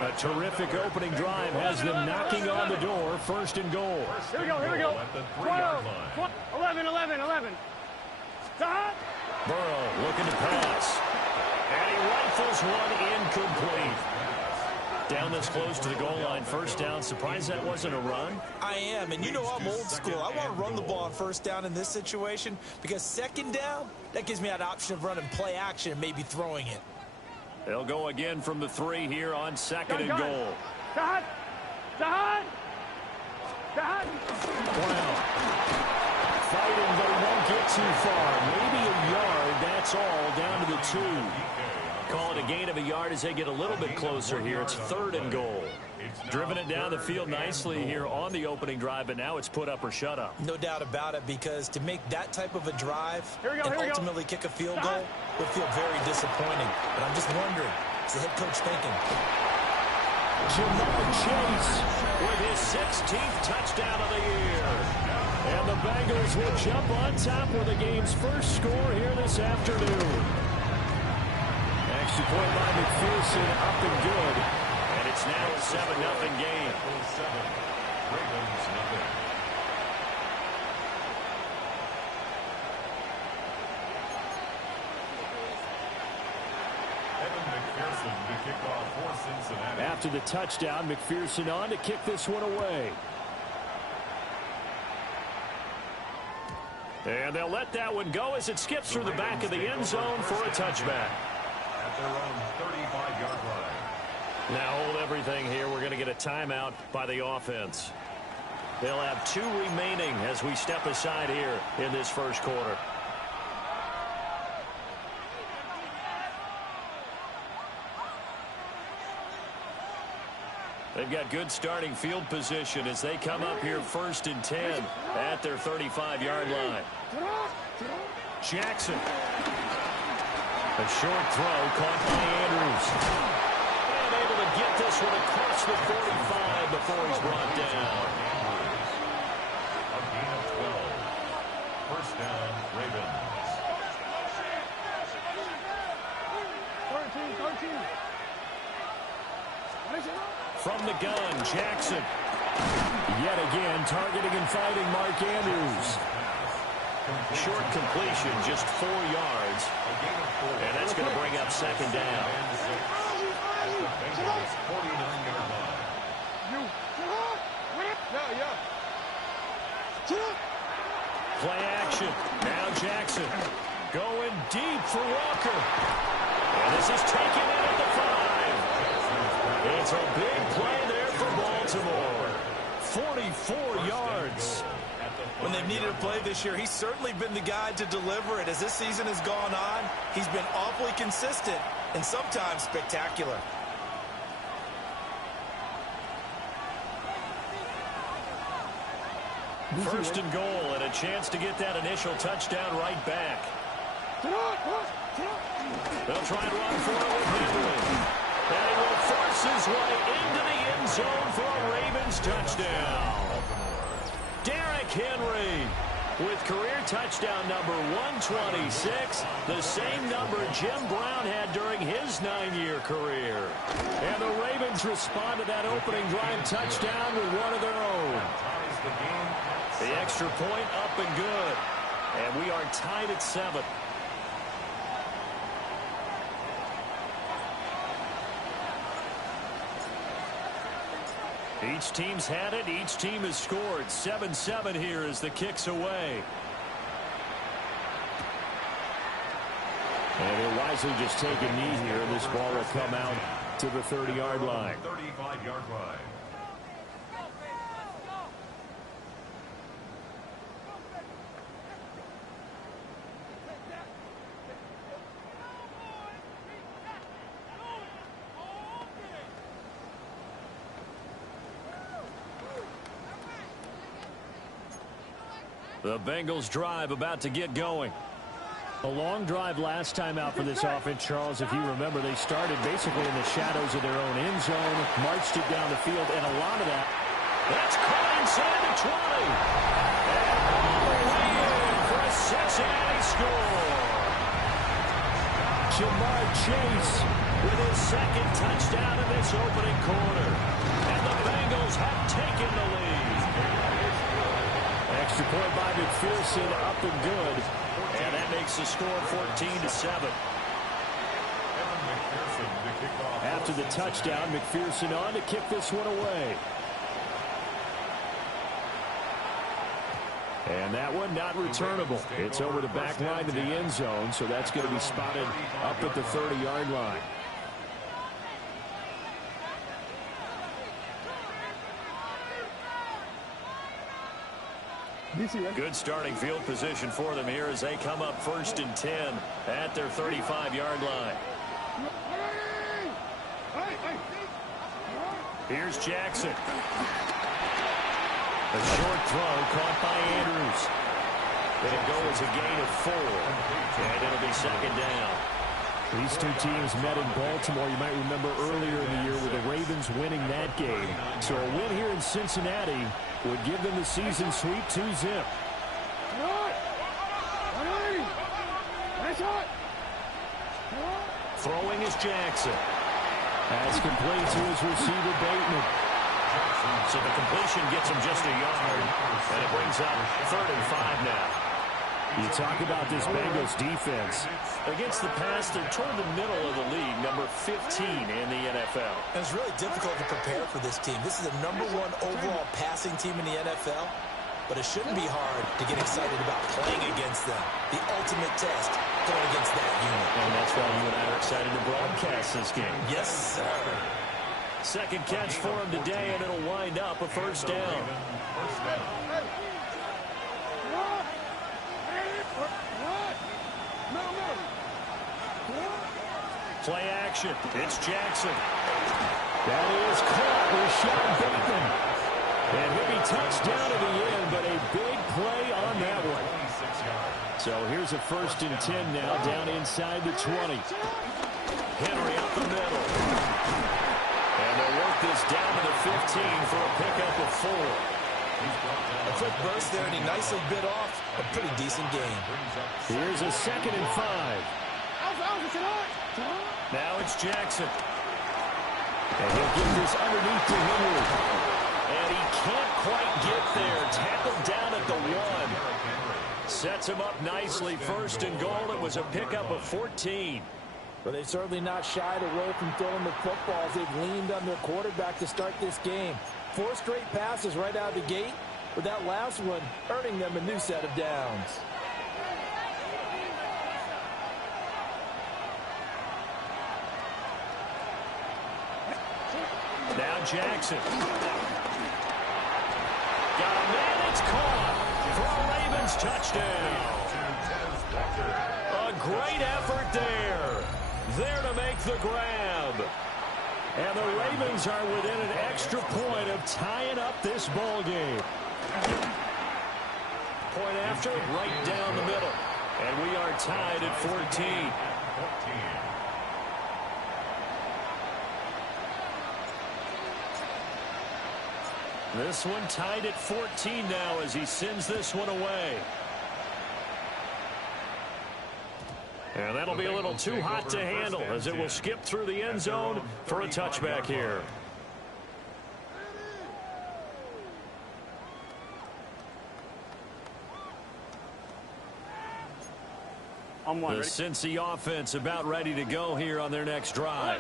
A terrific opening drive has them knocking on the door. First and goal. Here we go, here we go. 12, 11, 11, 11. Stop. Burrow looking to pass. And he rifles one incomplete. Down this close to the goal line, first down. Surprised that wasn't a run? I am, and you know I'm old school. I want to run the ball on first down in this situation because second down, that gives me that option of running play action and maybe throwing it. They'll go again from the 3 here on second and goal. Brown. Fighting, but he won't get too far. Maybe a yard, that's all, down to the 2. Call it a gain of a yard as they get a little bit closer here. It's third and goal. Driven it down the field nicely here on the opening drive, but now it's put up or shut up. No doubt about it, because to make that type of a drive and ultimately kick a field goal would feel very disappointing. But I'm just wondering, what's the head coach thinking? Jamar Chase with his 16th touchdown of the year. And the Bengals will jump on top with the game's first score here this afternoon. Extra point by McPherson, up and good. And it's now a 7-0 game. Ravens nothing. Evan McPherson to kick off for Cincinnati. After the touchdown, McPherson on to kick this one away. And they'll let that one go as it skips through the back of the end zone for a touchback. At their own 35-yard line. Now hold everything here. We're going to get a timeout by the offense. They'll have 2 remaining as we step aside here in this first quarter. They've got good starting field position as they come up here first and 10 at their 35-yard line. Jackson. A short throw caught by Andrews. And able to get this one across the 45 before he's brought down. A gain of 12. First down, Ravens. 13. From the gun, Jackson. Yet again, targeting and fighting Mark Andrews. Short completion, just 4 yards. And that's going to bring up second down. Play action. Now Jackson. Going deep for Walker. And this is taken in at the 5. It's a big play there for Baltimore. 44 yards. When they've needed a play this year, he's certainly been the guy to deliver it. As this season has gone on, he's been awfully consistent and sometimes spectacular. First and goal, and a chance to get that initial touchdown right back. They'll try and run for it with Henry. And he will force his way into the end zone for a Ravens touchdown. Derrick Henry with career touchdown number 126, the same number Jim Brown had during his 9-year career. And the Ravens respond to that opening drive touchdown with one of their own. The extra point up and good. And we are tied at 7. Each team's had it. Each team has scored. 7-7 here as the kick's away. And he'll wisely just take a knee here, and this ball will come out to the 30-yard line. 35-yard line. The Bengals drive about to get going. A long drive last time out for this offense, Charles. If you remember, they started basically in the shadows of their own end zone, marched it down the field, and a lot of that. That's caught inside the 20. And all the way in for a Cincinnati score. Jamar Chase with his second touchdown in this opening quarter. And the Bengals have taken the lead. Extra point by McPherson, up and good. And that makes the score 14-7. After the touchdown, McPherson on to kick this one away. And that one not returnable. It's over the back line of the end zone, so that's going to be spotted up at the 30-yard line. Good starting field position for them here as they come up 1st and 10 at their 35-yard line. Here's Jackson. A short throw caught by Andrews. It'll go as a gain of 4, and it'll be 2nd down. These two teams met in Baltimore, you might remember, earlier in the year with the Ravens winning that game. So a win here in Cincinnati would give them the season sweep 2-zip. Throwing is Jackson. That's complete to his receiver, Bateman. So the completion gets him just a yard, and it brings up 3rd and 5 now. You talk about this Bengals defense. Against the pass, they're toward the middle of the league, number 15 in the NFL. And it's really difficult to prepare for this team. This is the #1 overall passing team in the NFL, but it shouldn't be hard to get excited about playing against them. The ultimate test going against that unit. And that's why you and I are excited to broadcast this game. Yes, sir. Second catch for him today, and it'll wind up a 1st down. Play action. It's Jackson. That is caught with Sean Bateman. And he'll be touched down at the end, but a big play on that one. So here's a 1st and 10 now, down inside the 20. Henry up the middle. And they'll work this down to the 15 for a pickup of 4. A quick burst there, and he nicely bit off a pretty decent game. Here's a 2nd and 5. Now it's Jackson. And he'll get this underneath to Henry. And he can't quite get there. Tackled down at the 1. Sets him up nicely. 1st and goal. It was a pickup of 14. But they've certainly not shied away from throwing the football as they've leaned on their quarterback to start this game. 4 straight passes right out of the gate, with that last one earning them a new set of downs. Now Jackson. Got a man, it's caught for a Ravens touchdown. A great effort there. There to make the grab. And the Ravens are within an extra point of tying up this ball game. Point after, right down the middle. And we are tied at 14. This one tied at 14 now as he sends this one away. And that'll be a little too hot to handle as it will skip through the end zone for a touchback here. The Cincy offense about ready to go here on their next drive.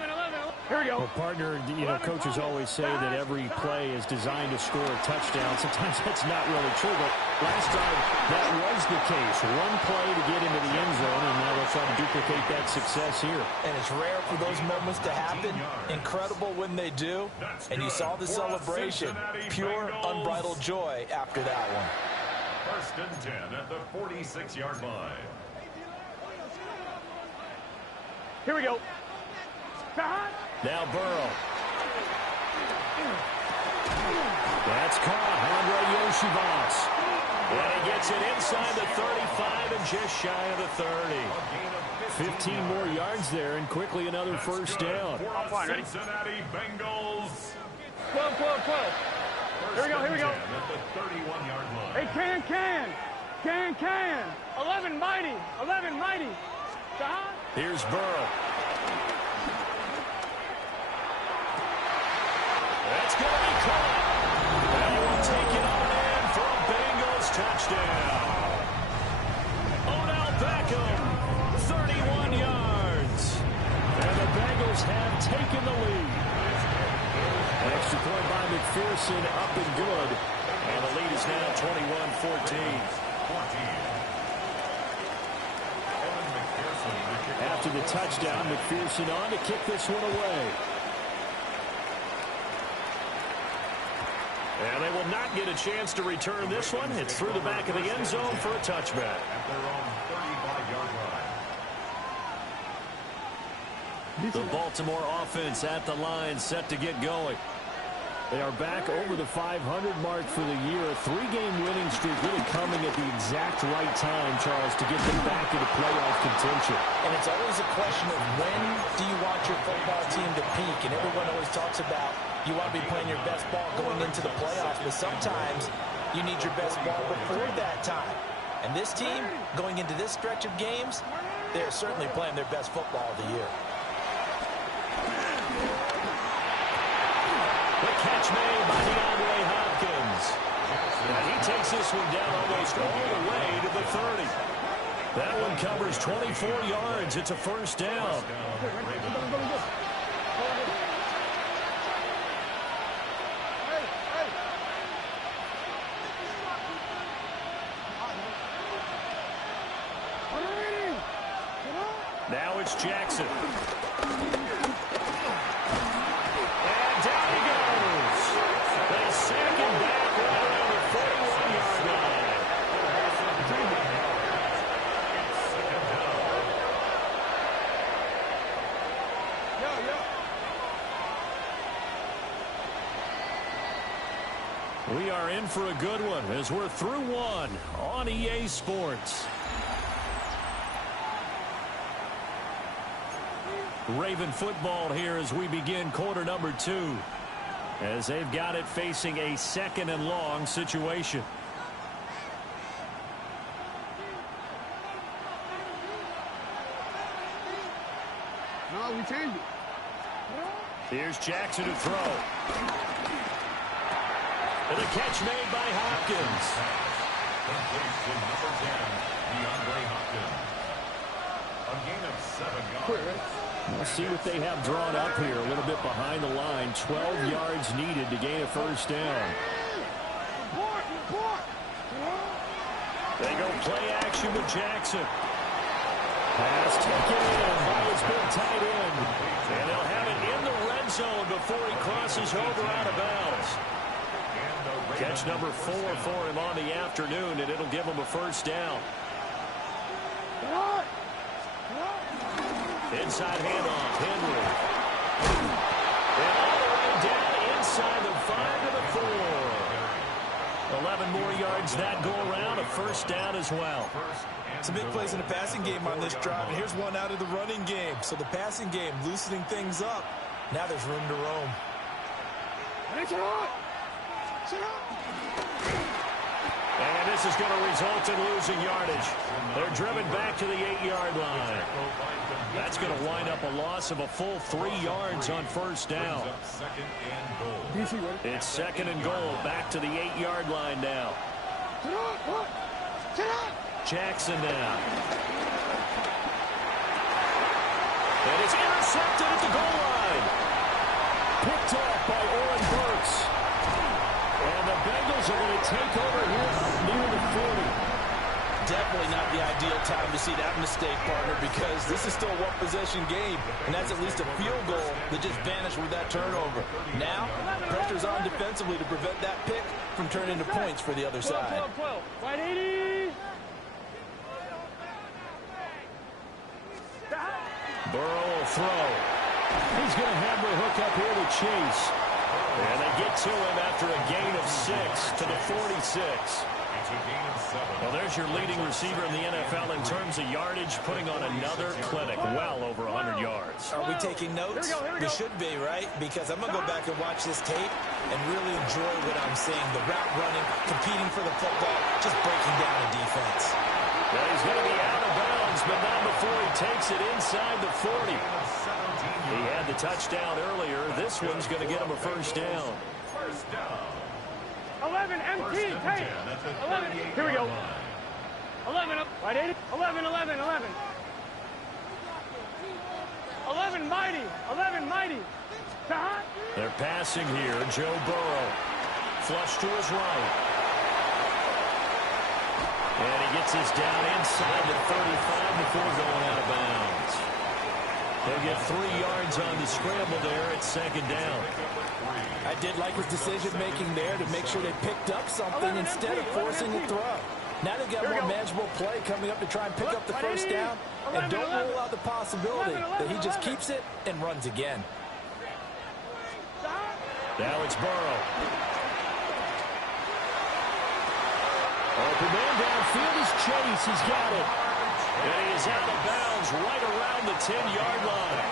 Here we go. Well, partner, coaches always say that every play is designed to score a touchdown. Sometimes that's not really true, but last time that was the case. One play to get into the end zone, and now they'll try to duplicate that success here. And it's rare for those moments to happen. Incredible when they do. And you saw the celebration. Pure, unbridled joy after that one. 1st and 10 at the 46-yard line. Here we go. Now Burrow. That's caught. Andre Yoshivas. And he Gets it inside the 35 and just shy of the 30. 15 more yards there and quickly another first down. Cincinnati Bengals. 12. Here we go. At the 31-yard line. Hey, can. 11 mighty. Here's Burrow. That's going to be caught. And he will take it on in for a Bengals touchdown. Odell Beckham, 31 yards. And the Bengals have taken the lead. An extra point by McPherson, up and good. And the lead is now 21-14. After the touchdown, McPherson on to kick this one away. And they will not get a chance to return this one. It's through the back of the end zone for a touchback. At their own 35-yard line. The Baltimore offense at the line, set to get going. They are back over the 500 mark for the year. A 3-game winning streak really coming at the exact right time, Charles, to get them back into playoff contention. And it's always a question of when do you want your football team to peak? And everyone always talks about you want to be playing your best ball going into the playoffs, but sometimes you need your best ball before that time. And this team, going into this stretch of games, they're certainly playing their best football of the year. The catch made by DeAndre Hopkins. And he takes this one down almost all the way to the 30. That one covers 24 yards. It's a first down. Now it's Jackson. Second back right around the 41-yard line. We are in for a good one as we're through one on EA Sports. Raven football here as we begin quarter number 2. As they've got it facing a 2nd and long situation. No, we changed it. Here's Jackson to throw. And the catch made by Hopkins. Completion number 10, DeAndre Hopkins. A gain of 7 yards. We'll see what they have drawn up here. A little bit behind the line. 12 yards needed to gain a first down. They go play action with Jackson. Pass taken in by his big tight end. And they'll have it in the red zone before he crosses over out of bounds. Catch number 4 for him on the afternoon, and it'll give him a first down. Inside handoff, Henry. And all the way down inside the 5 to the 4. 11 more yards that go around, a first down as well. Some big plays in the passing game on this drive, and here's one out of the running game. So the passing game loosening things up. Now there's room to roam. And this is going to result in losing yardage. They're driven back to the 8-yard line. That's going to wind up a loss of a full 3 yards on first down. It's 2nd and goal, back to the 8-yard line now. Jackson now. And it's intercepted at the goal line. Picked off by Oren Burks. And the Bengals are going to take over here near the 40. Definitely not the ideal time to see that mistake, partner, because this is still a one-possession game, and that's at least a field goal that just vanished with that turnover. Now, pressure's on defensively to prevent that pick from turning into points for the other side. 12. Right 80. Burrow will throw. He's going to have the hook up here to Chase. And they get to him after a gain of 6 to the 46. Well, there's your leading receiver in the NFL in terms of yardage, putting on another clinic, well over 100 yards. Are we taking notes? We should be, right? Because I'm going to go back and watch this tape and really enjoy what I'm seeing. The route running, competing for the football, just breaking down the defense. Well, he's going to be out of bounds, but not before he takes it inside the 40. He had the touchdown earlier. This one's going to get him a first down. 11 MT, hey! 11, here we go. 11 up, right, 80? 11, 11, 11. 11 mighty, 11 mighty. They're passing here. Joe Burrow. Flush to his right. And he gets this down inside the 35 before going out of bounds. They'll get 3 yards on the scramble there at second down. I did like his decision-making there to make sure they picked up something instead of forcing the throw. Now they've got more manageable play coming up to try and pick up the first down. And don't rule out the possibility that he just keeps it and runs again. Now it's Burrow. Open man downfield is Chase. He's got it. And he is out of bounds right around the 10-yard line.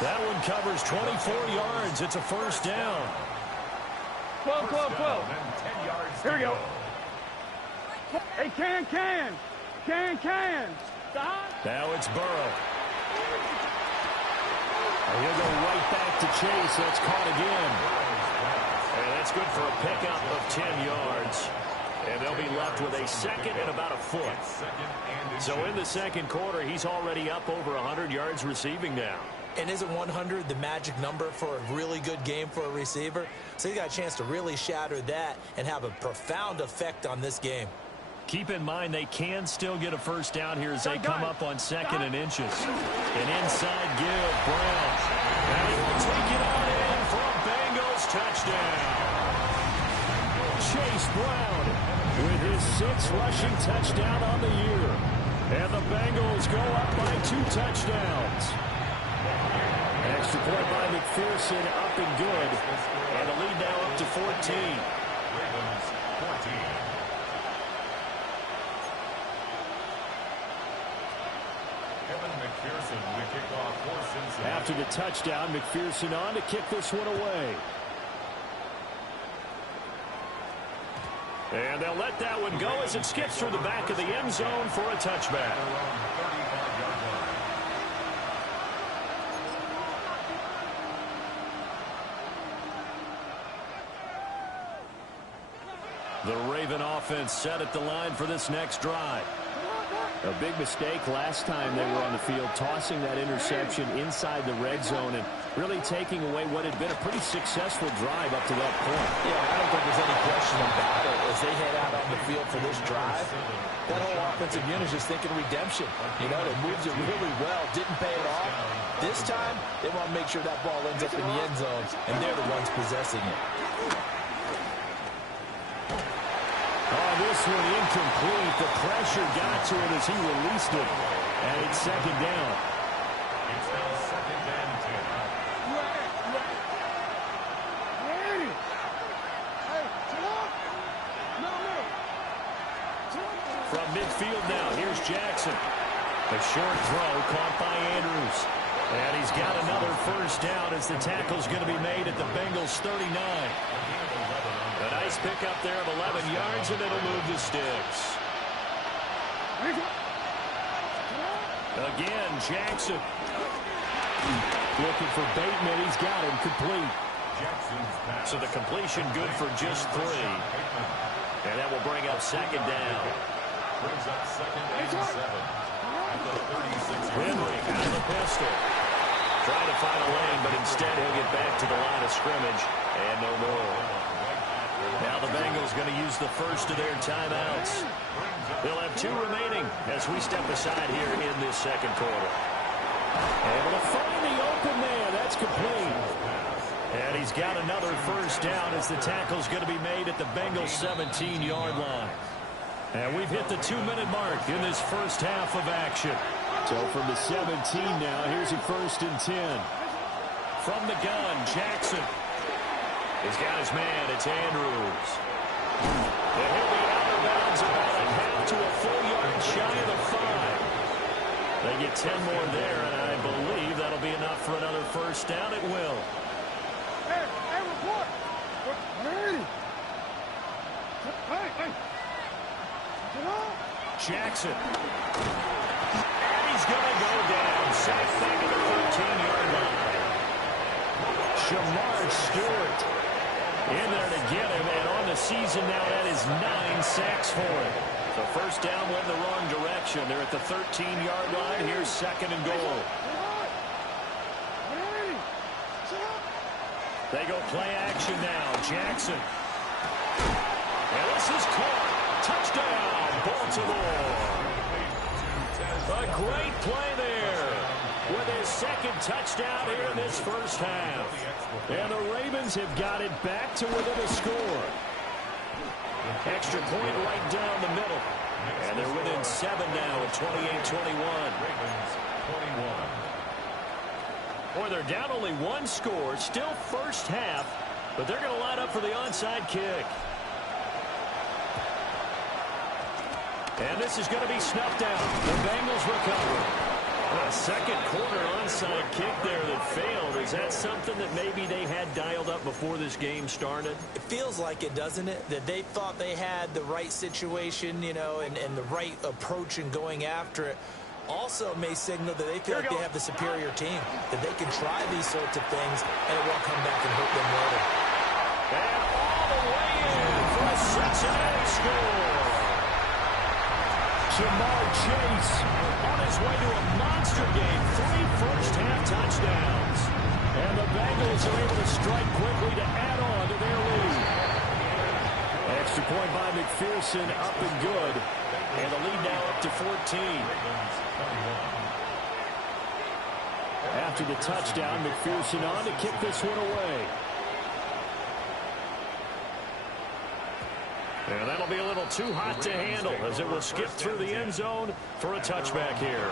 That one covers 24 yards. It's a first down. 12, 12, 12. Here we go. Hey, can. Now it's Burrow. And he'll go right back to Chase. That's caught again. And that's good for a pickup of 10 yards. And they'll be left with a second and about a foot. So in the second quarter, he's already up over 100 yards receiving now. And isn't 100 the magic number for a really good game for a receiver? So he got a chance to really shatter that and have a profound effect on this game. Keep in mind they can still get a first down here as they come up on second and inches. An inside give, Brown. And he will take it out in for a Bengals touchdown. Chase Brown with his 6th rushing touchdown on the year. And the Bengals go up by 2 touchdowns. Extra point by McPherson, up and good. And the lead now up to 14. After the touchdown, McPherson on to kick this one away. And they'll let that one go as it skips through the back of the end zone for a touchback. The Raven offense set at the line for this next drive. A big mistake last time they were on the field, tossing that interception inside the red zone and really taking away what had been a pretty successful drive up to that point. Yeah, I don't think there's any question about it. As they head out on the field for this drive, that whole offensive unit is just thinking redemption. You know, they moved it really well, didn't pay it off. This time, they want to make sure that ball ends up in the end zone, and they're the ones possessing it. Oh, this one incomplete. The pressure got to him as he released it. And it's second down. It's now second and 10. From midfield now, here's Jackson. A short throw caught by Andrews. And he's got another first down as the tackle's going to be made at the Bengals 39. A nice pickup there of 11 yards, and it'll move the sticks. Again, Jackson. Looking for Bateman. He's got him complete. So the completion good for just 3. And that will bring up second down. Brings up second and 7. At the 36. Henry out of the pistol. Trying to find a lane, but instead he'll get back to the line of scrimmage. And no more. Now the Bengals going to use the first of their timeouts. They'll have 2 remaining as we step aside here in this second quarter. Able to find the open man. That's complete. And he's got another first down as the tackle's going to be made at the Bengals 17-yard line. And we've hit the 2-minute mark in this first half of action. So from the 17 now, here's a 1st and 10. From the gun, Jackson. He's got his man. It's Andrews. And he'll be out of bounds about a half to a full yard shy of the 5. They get 10 more there, and I believe that'll be enough for another first down. It will. Hey, report. Hey. Jackson. And he's going to go down. Sacked back at the 13-yard line. Shamar Stewart in there to get him, and on the season now that is 9 sacks for him. The first down went in the wrong direction. They're at the 13-yard line. Here's second and goal. They go play action now. Jackson. And this is caught. Touchdown, Baltimore. A great play there with his second touchdown here in this first half. And the Ravens have got it back to within a score. Extra point right down the middle. And they're within 7 now at 28-21. Boy, they're down only 1 score. Still first half, but they're going to line up for the onside kick. And this is going to be snuffed out. The Bengals recover. A second quarter onside kick there that failed. Is that something that maybe they had dialed up before this game started? It feels like it, doesn't it? That they thought they had the right situation, you know, and the right approach in going after it. Also may signal that they feel like they have the superior team, that they can try these sorts of things, and it won't come back and hurt them later. And all the way in for a Cincinnati score. Jamar Chase on his way to a monster game. 3 first-half touchdowns. And the Bengals are able to strike quickly to add on to their lead. Extra point by McPherson, up and good. And the lead now up to 14. After the touchdown, McPherson on to kick this one away. And that'll be a little too hot to handle as it will skip through the end zone for a touchback here.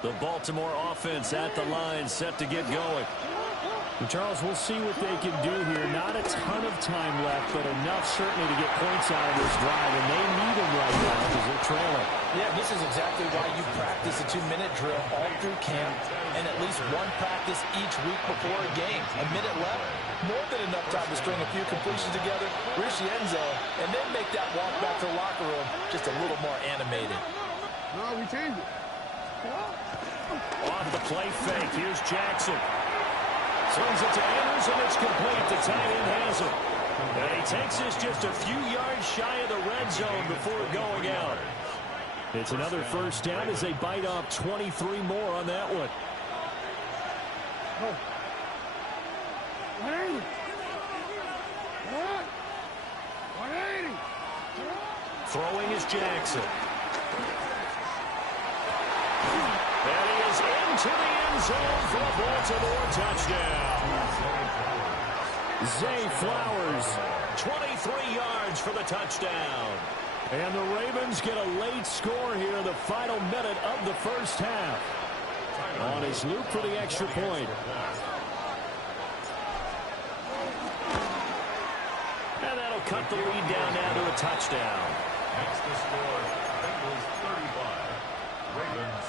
The Baltimore offense at the line, set to get going. And Charles, we'll see what they can do here. Not a ton of time left, but enough certainly to get points out of this drive, and they need them right now because they're trailing. Yeah, this is exactly why you practice a 2-minute drill all through camp and at least one practice each week before a game. A minute left, more than enough time to string a few completions together, reach the end zone, and then make that walk back to the locker room just a little more animated. No, we changed it. On the play fake, here's Jackson. Swings it to Andrews, and it's complete. The tight end has it. And he takes this just a few yards shy of the red zone before going out. It's another first down as they bite off 23 more on that one. Throwing is Jackson. And he is into the end zone for a Baltimore touchdown. Zay Flowers. 23 yards for the touchdown. And the Ravens get a late score here in the final minute of the first half. On his loop for the extra point. And that'll cut the lead down now to a touchdown. Makes the score Bengals 35, Ravens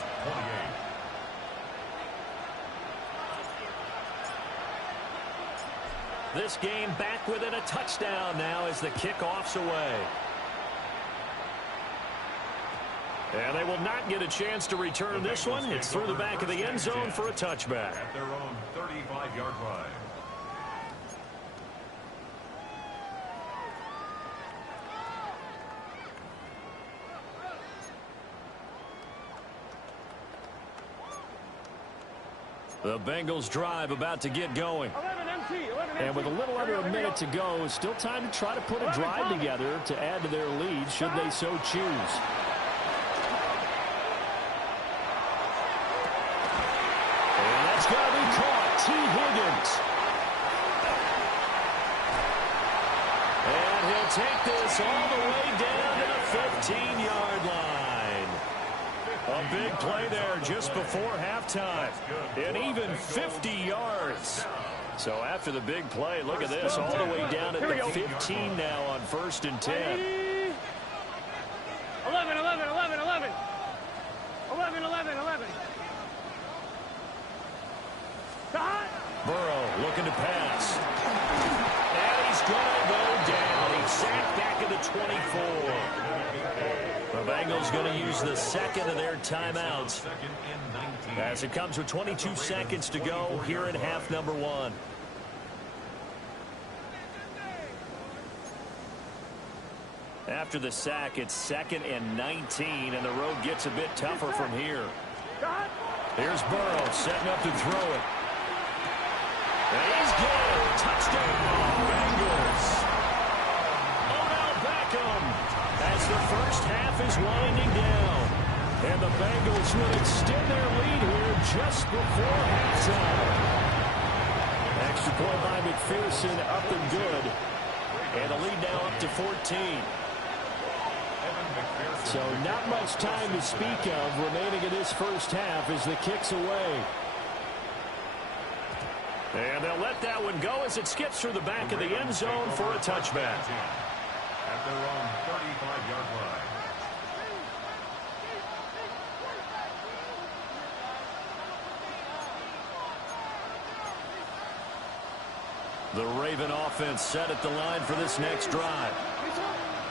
28. This game back within a touchdown now as the kickoff's away. And they will not get a chance to return this one. It's through the back of the end zone for a touchback. At their own 35-yard line. The Bengals drive about to get going. 11 MT. And with a little under a minute to go, still time to try to put a drive together to add to their lead should they so choose. And that's going to be caught. T. Higgins. And he'll take this all the way down to the 15-yard line. A A big play there just before halftime. And even 50 yards. So after the big play, look at this, all the way down at the 15 now on 1st and 10. 11, 11, 11, 11. 11, 11, 11. Burrow looking to pass. And he's going to go down. He's sacked back at the 24. The Bengals going to use the second of their timeouts as it comes with 22 seconds to go here in half number 1. After the sack, it's 2nd and 19, and the road gets a bit tougher from here. Here's Burrow setting up to throw it. And he's good. Touchdown, Bengals. Odell Beckham as the first half is winding down. And the Bengals will extend their lead here just before halftime. Extra point by McPherson, up and good. And the lead now up to 14. So not much time to speak of remaining in this first half as the kick's away. And they'll let that one go as it skips through the back of the end zone for a touchback. At their own 35-yard line. The Raven offense set at the line for this next drive.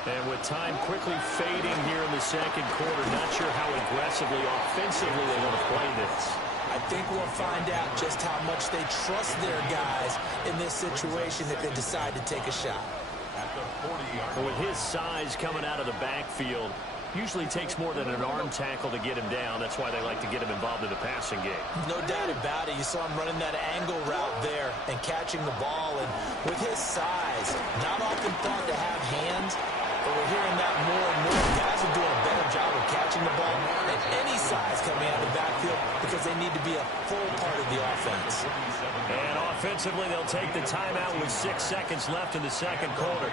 And with time quickly fading here in the second quarter, not sure how aggressively, offensively they want to play this. I think we'll find out just how much they trust their guys in this situation if they decide to take a shot. Well, with his size coming out of the backfield, usually takes more than an arm tackle to get him down. That's why they like to get him involved in the passing game. No doubt about it. You saw him running that angle route there and catching the ball. And with his size, not often thought to have hands, but we're hearing that more and more. Guys are doing a better job of catching the ball at any size coming out of the backfield because they need to be a full part of the offense. And offensively, they'll take the timeout with 6 seconds left in the second quarter.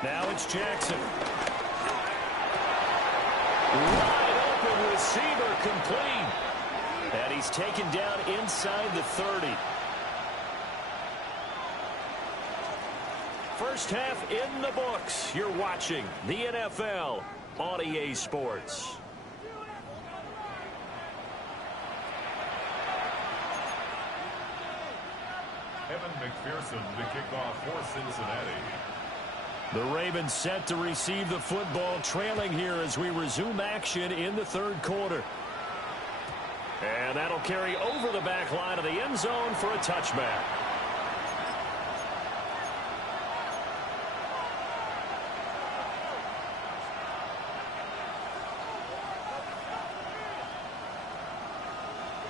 Now it's Jackson. Wide open receiver complete. And he's taken down inside the 30. First half in the books. You're watching the NFL on EA Sports. Evan McPherson to kick off for Cincinnati. The Ravens set to receive the football, trailing here as we resume action in the third quarter. And that'll carry over the back line of the end zone for a touchback.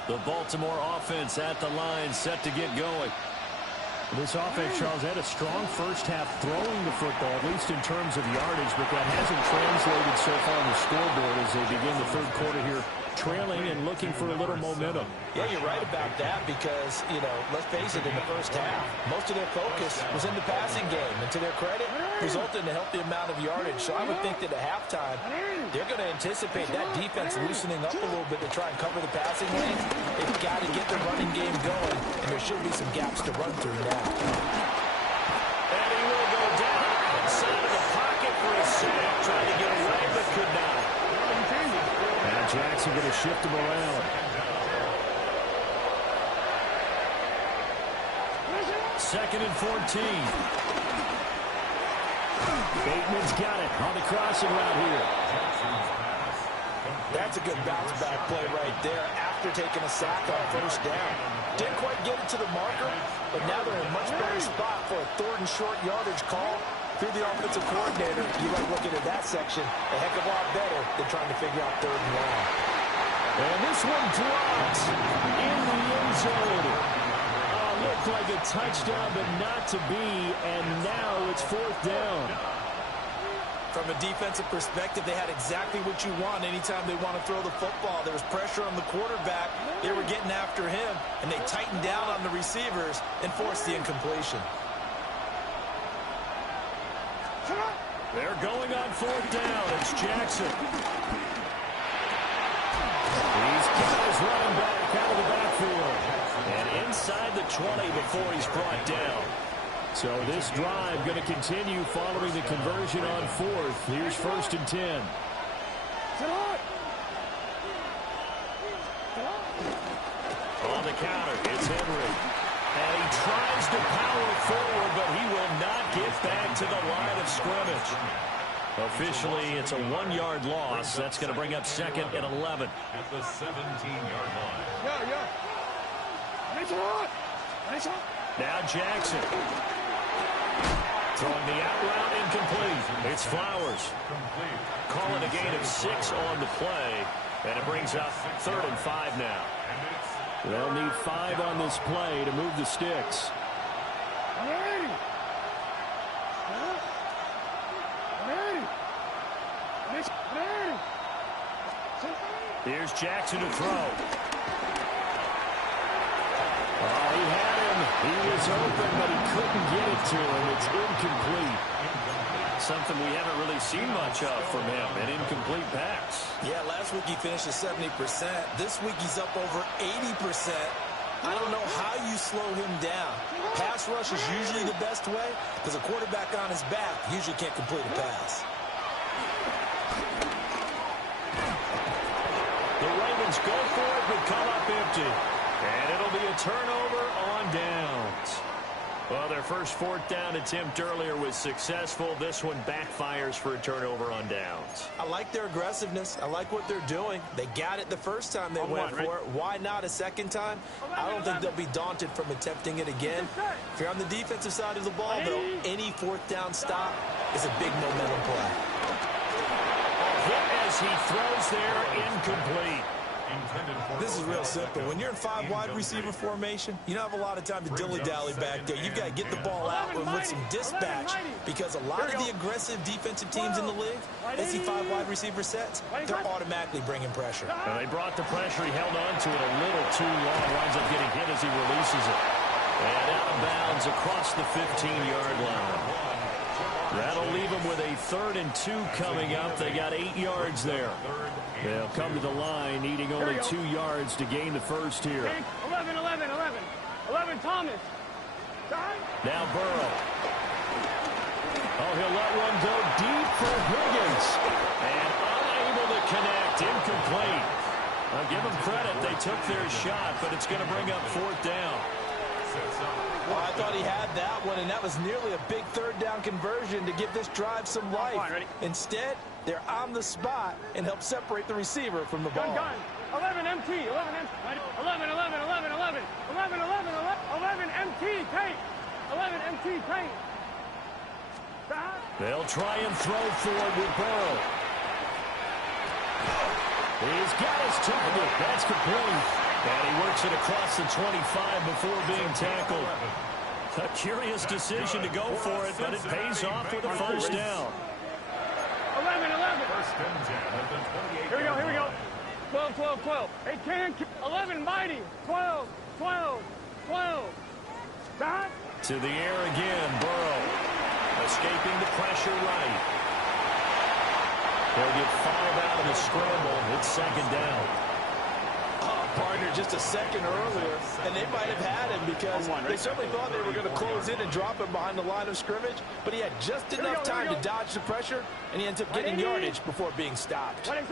The Baltimore offense at the line, set to get going. This offense, Charles, had a strong first half throwing the football, at least in terms of yardage, but that hasn't translated so far on the scoreboard as they begin the third quarter here, trailing and looking for a little momentum. Yeah, you're right about that because, you know, let's face it, in the first half, most of their focus was in the passing game. And to their credit, resulted in a healthy amount of yardage. So I would think that at halftime, they're going to anticipate that defense loosening up a little bit to try and cover the passing lane. They've got to get the running game going, and there should be some gaps to run through now. And he will go down outside of the pocket for a sack, trying to get away, but could not. Now Jackson going to shift him around. Second and 14. Bateman's got it on the crossing route here. That's a good bounce-back play right there after taking a sack on first down. Didn't quite get it to the marker, but now they're in a much better spot for a third and short yardage call through the offensive coordinator. You like looking at that section a heck of a lot better than trying to figure out third and long. And this one dropped in the end zone. Looked like a touchdown, but not to be, and now it's fourth down. From a defensive perspective, they had exactly what you want anytime they want to throw the football. There was pressure on the quarterback. They were getting after him, and they tightened down on the receivers and forced the incompletion. They're going on fourth down. It's Jackson. He's got his running back out of the backfield. And inside the 20 before he's brought down. So this drive going to continue following the conversion on fourth. Here's 1st and 10. On the counter, it's Henry. And he tries to power forward, but he will not get back to the line of scrimmage. Officially, it's a 1-yard loss. That's going to bring up 2nd and 11. At the 17-yard line. Now Jackson. Throwing the out route incomplete. It's Flowers. Calling a gain of 6 on the play. And it brings up 3rd and 5 now. They'll need 5 on this play to move the sticks. Here's Jackson to throw. Oh, he had him. He was open, but he couldn't get it to him. It's incomplete. Something we haven't really seen much of from him, an incomplete pass. Yeah, last week he finished at 70%. This week he's up over 80%. I don't know how you slow him down. Pass rush is usually the best way because a quarterback on his back usually can't complete a pass. The Ravens go for it, but come up empty. And it'll be a turnover on downs. Well, their first 4th down attempt earlier was successful. This one backfires for a turnover on downs. I like their aggressiveness. I like what they're doing. They got it the first time they went for it. Why not a second time? I don't think they'll be daunted from attempting it again. If you're on the defensive side of the ball, though, any 4th down stop is a big momentum play. Hit as he throws there, incomplete. This is real simple. When you're in 5 wide receiver formation, you don't have a lot of time to dilly-dally back there. You've got to get the ball out with some dispatch because a lot of the aggressive defensive teams in the league, they see 5 wide receiver sets, they're automatically bringing pressure. They brought the pressure. He held on to it a little too long. Winds up getting hit as he releases it. And out of bounds across the 15-yard line. That'll leave them with a 3rd and 2 coming up. They got 8 yards there. They'll come to the line, needing only 2 yards to gain the first here. 11, Thomas. Now Burrow. Oh, he'll let one go deep for Higgins. And unable to connect. Incomplete. I'll give them credit. They took their shot, but it's going to bring up 4th down. Well, I thought he had that one, and that was nearly a big 3rd down conversion to give this drive some life. Instead, they're on the spot and help separate the receiver from the ball. 11 MT, 11 MT, Kate. 11 MT, Kate. They'll try and throw forward with Burrow. He's got his target. That's complete. And he works it across the 25 before being tackled. A curious decision to go for it, but it pays off with a 1st down. 11. Here we go. 12. Hey, Ken. 11, Mighty. 12. To the air again, Burrow. Escaping the pressure right. They'll get 5 out of the scramble. It's 2nd down. Partner just a second earlier, and they might have had him because they certainly thought they were going to close in and drop him behind the line of scrimmage, but he had just enough time to dodge the pressure, and he ends up getting yardage before being stopped. 11,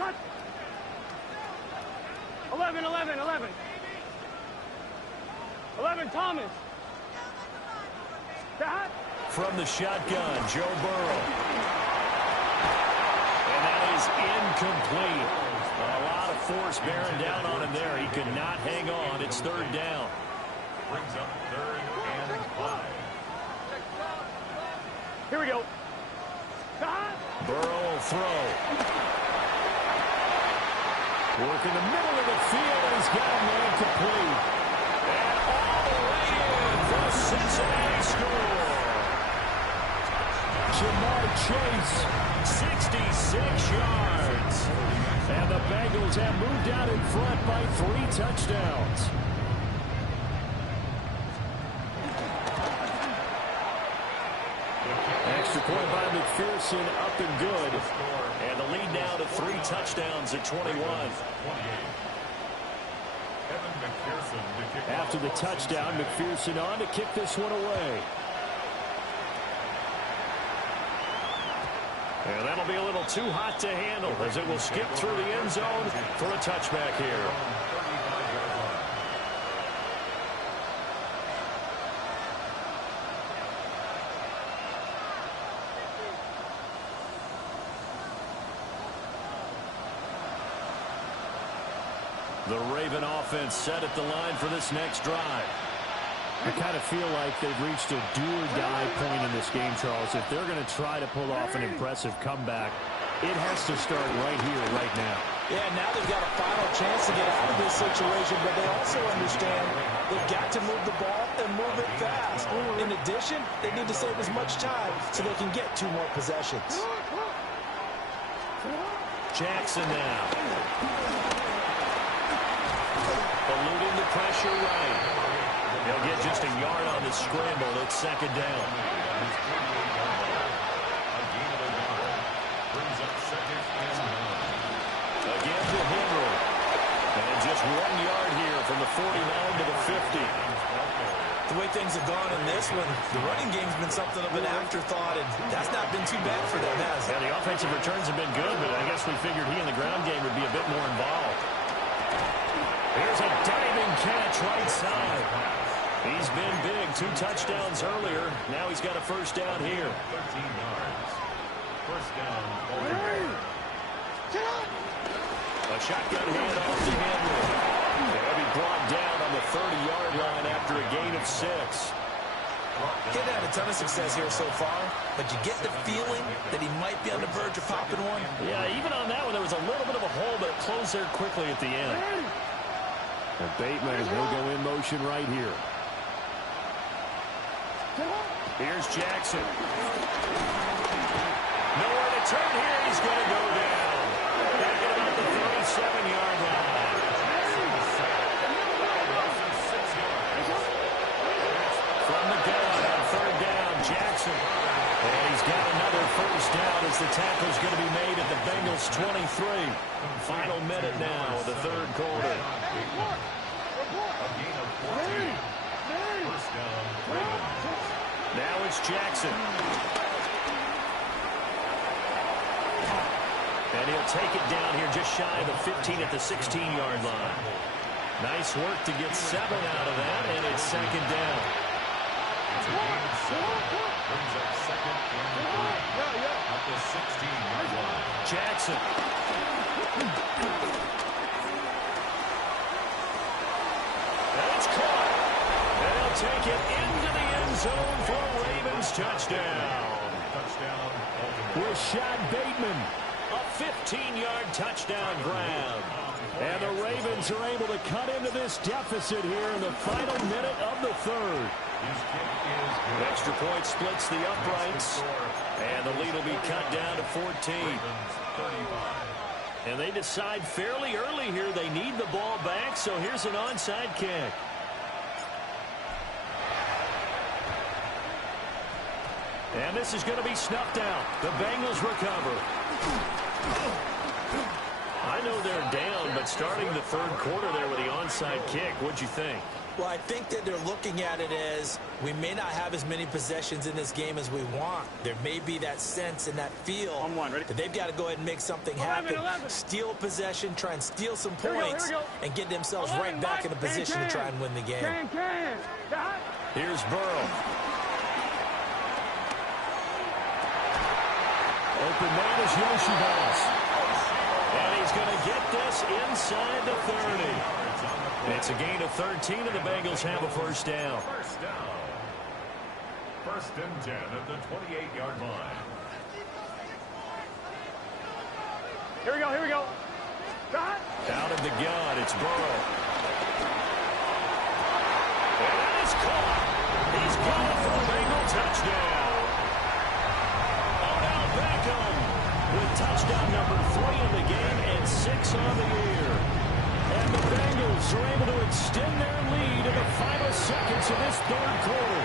Thomas. From the shotgun, Joe Burrow. And that is incomplete. A lot of force bearing down on him there. He could not hang on. It's 3rd down. Brings up 3rd and 5. Here we go. Burrow will throw. Working the middle of the field, and he's got a man complete. And all the way in for a Cincinnati score. Jamar chase. 66 yards. And the Bengals have moved out in front by 3 touchdowns. Extra point by McPherson, up and good. And the lead now to 3 touchdowns at 21. After the touchdown, McPherson on to kick this one away. And that'll be a little too hot to handle as it will skip through the end zone for a touchback here. The Raven offense set at the line for this next drive. I kind of feel like they've reached a do-or-die point in this game, Charles. If they're going to try to pull off an impressive comeback, it has to start right here, right now. Yeah, now they've got a final chance to get out of this situation, but they also understand they've got to move the ball and move it fast. In addition, they need to save as much time so they can get 2 more possessions. Jackson now. Eluding the pressure right. They'll get just a yard on the scramble. It's second down. Again to Henry. And just 1 yard here from the 49 to the 50. The way things have gone in this one, the running game's been something of an afterthought, and that's not been too bad for them, has it? Yeah, the offensive returns have been good, but I guess we figured he in the ground game would be a bit more involved. Here's a diving catch right side. He's been big. 2 touchdowns earlier. Now he's got a first down here. 13 yards. First down. A shotgun handoff to Henry. They'll be brought down on the 30-yard line after a gain of 6. He's had a ton of success here so far, but you get the feeling that he might be on the verge of popping one. Yeah, even on that one, there was a little bit of a hole, but it closed there quickly at the end. And Bateman will go in motion right here. Here's Jackson. Nowhere to turn here. He's going to go down. Back at about the 37-yard line. From the gun on third down, Jackson. And he's got another first down as the tackle's going to be made at the Bengals 23. Final minute now of the third quarter. Now it's Jackson. And he'll take it down here just shy of the 15 at the 16-yard line. Nice work to get 7 out of that, and it's second down. Brings up second and 3 at the 16-yard line. Jackson. And it's caught. And he'll take it into the end zone for a Ravens touchdown. Rashad Bateman, a 15-yard touchdown grab. And the Ravens are able to cut into this deficit here in the final minute of the third. Extra point splits the uprights, and the lead will be cut down to 14. And they decide fairly early here they need the ball back, so here's an onside kick. And this is going to be snuffed out. The Bengals recover. I know they're down, but starting the third quarter there with the onside kick, what'd you think? Well, I think that they're looking at it as we may not have as many possessions in this game as we want. There may be that sense and that feel that they've got to go ahead and make something happen. Steal possession, try and steal some points, and get themselves right back in a position to try and win the game. Here's Burrow. Open man is Yoshibas. And he's going to get this inside the 30. It's a gain of 13, and the Bengals have a first down. First and 10 at the 28-yard line. Here we go, here we go. Out of the gun, it's Burrow. And it's caught. He's gone for a Bengal touchdown. Odell touchdown number 3 in the game and 6 on the year. And the Bengals are able to extend their lead in the final seconds of this third quarter.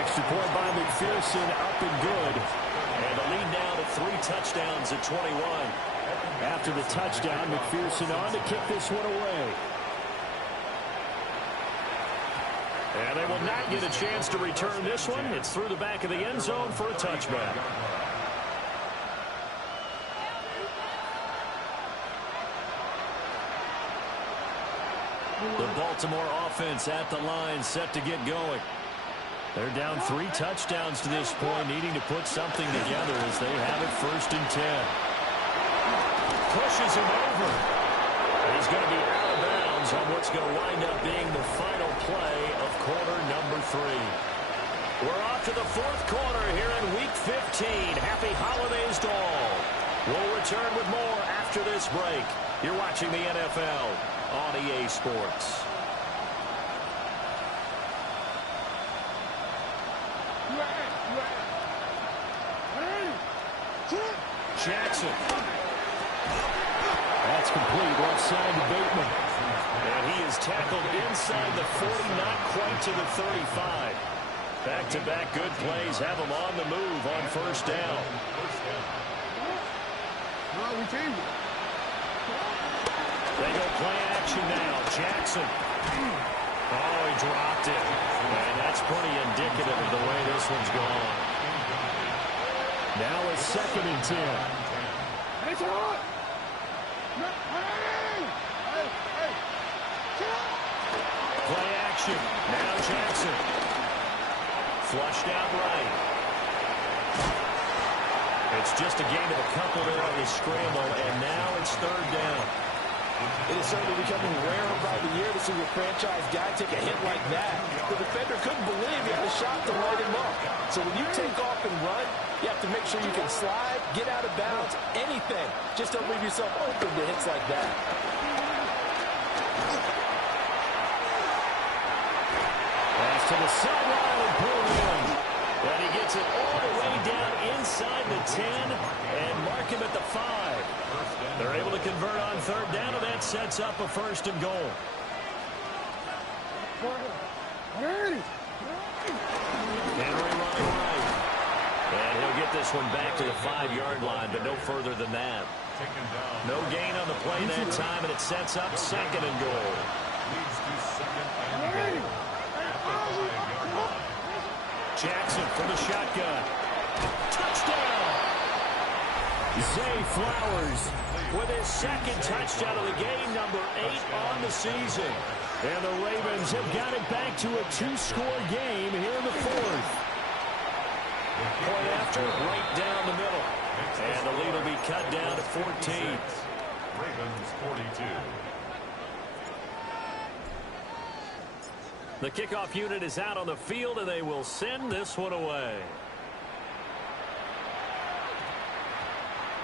Extra point by McPherson, up and good. And the lead now to 3 touchdowns at 21. After the touchdown, McPherson on to kick this one away. And they will not get a chance to return this one. It's through the back of the end zone for a touchback. The Baltimore offense at the line, set to get going. They're down 3 touchdowns to this point, needing to put something together as they have it 1st and 10. Pushes him over. He's going to be out of bounds on what's going to wind up being the final play of quarter number 3. We're off to the 4th quarter here in Week 15. Happy holidays to all. We'll return with more after this break. You're watching the NFL on EA Sports. Jackson. That's complete. Left side to Bateman. And he is tackled inside the 40, not quite to the 35. Back-to-back good plays have him on the move on 1st down. They go play action now. Jackson. Oh, he dropped it. And that's pretty indicative of the way this one's gone. Now it's 2nd and 10. Play action. Now Jackson. Flushed out right. It's just a gain of a couple there on the scramble, and now it's 3rd down. It is certainly becoming rarer by the year to see your franchise guy take a hit like that. The defender couldn't believe he had a shot to light him up. So when you take off and run, you have to make sure you can slide, get out of bounds, anything. Just don't leave yourself open to hits like that. Pass to the sideline and pulled in. And he gets it all the way down inside the 10 and mark him at the 5. They're able to convert on 3rd down, and that sets up a 1st and goal. Henry running right. And he'll get this one back to the 5-yard line, but no further than that. No gain on the play that time, and it sets up 2nd and goal. Jackson from the shotgun. Touchdown! Zay Flowers with his 2nd touchdown of the game, number 8 on the season. And the Ravens have got it back to a 2-score game here in the 4th. Point after, right down the middle. And the lead will be cut down to 14. Ravens 42. The kickoff unit is out on the field, and they will send this one away.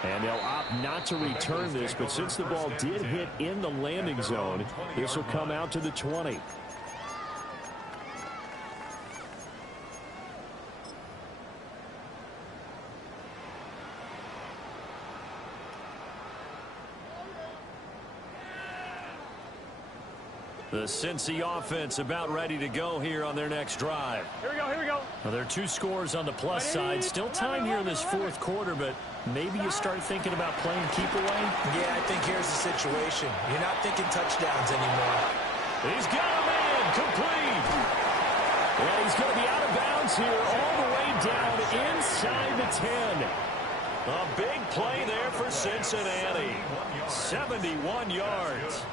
And they'll opt not to return this, but since the ball did hit in the landing zone, this will come out to the 20. The Cincy offense about ready to go here on their next drive. Here we go, here we go. Now, there are 2 scores on the plus side. Still time here in this 4th quarter, but maybe you start thinking about playing keep away? Yeah, I think here's the situation. You're not thinking touchdowns anymore. He's got a man complete. And he's going to be out of bounds here all the way down inside the 10. A big play there for Cincinnati. 71 yards.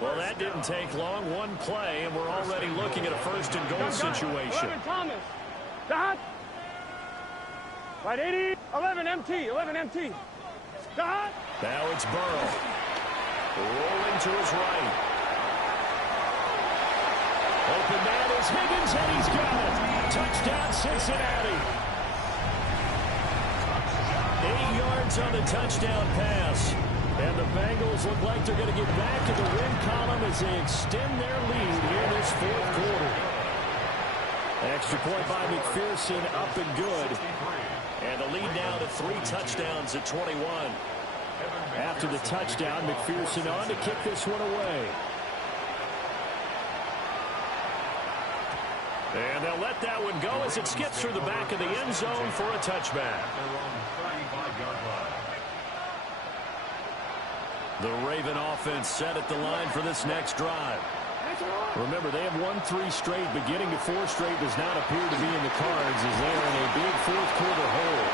Well, that didn't take long. One play, and we're already looking at a 1st and goal situation. 11 Thomas. Dot. Right 80. 11 MT. 11 MT. Dot. Now it's Burrow. Rolling to his right. Open man is Higgins, and he's got it. Touchdown, Cincinnati. 8 yards on the touchdown pass. And the Bengals look like they're going to get back to the win column as they extend their lead here in this 4th quarter. Extra point by McPherson, up and good. And And the lead now to 3 touchdowns at 21. After the touchdown, McPherson on to kick this one away. And they'll let that one go as it skips through the back of the end zone for a touchback. The Raven offense set at the line for this next drive. Remember, they have won 3 straight, but getting to 4 straight does not appear to be in the cards as they're in a big fourth-quarter hole.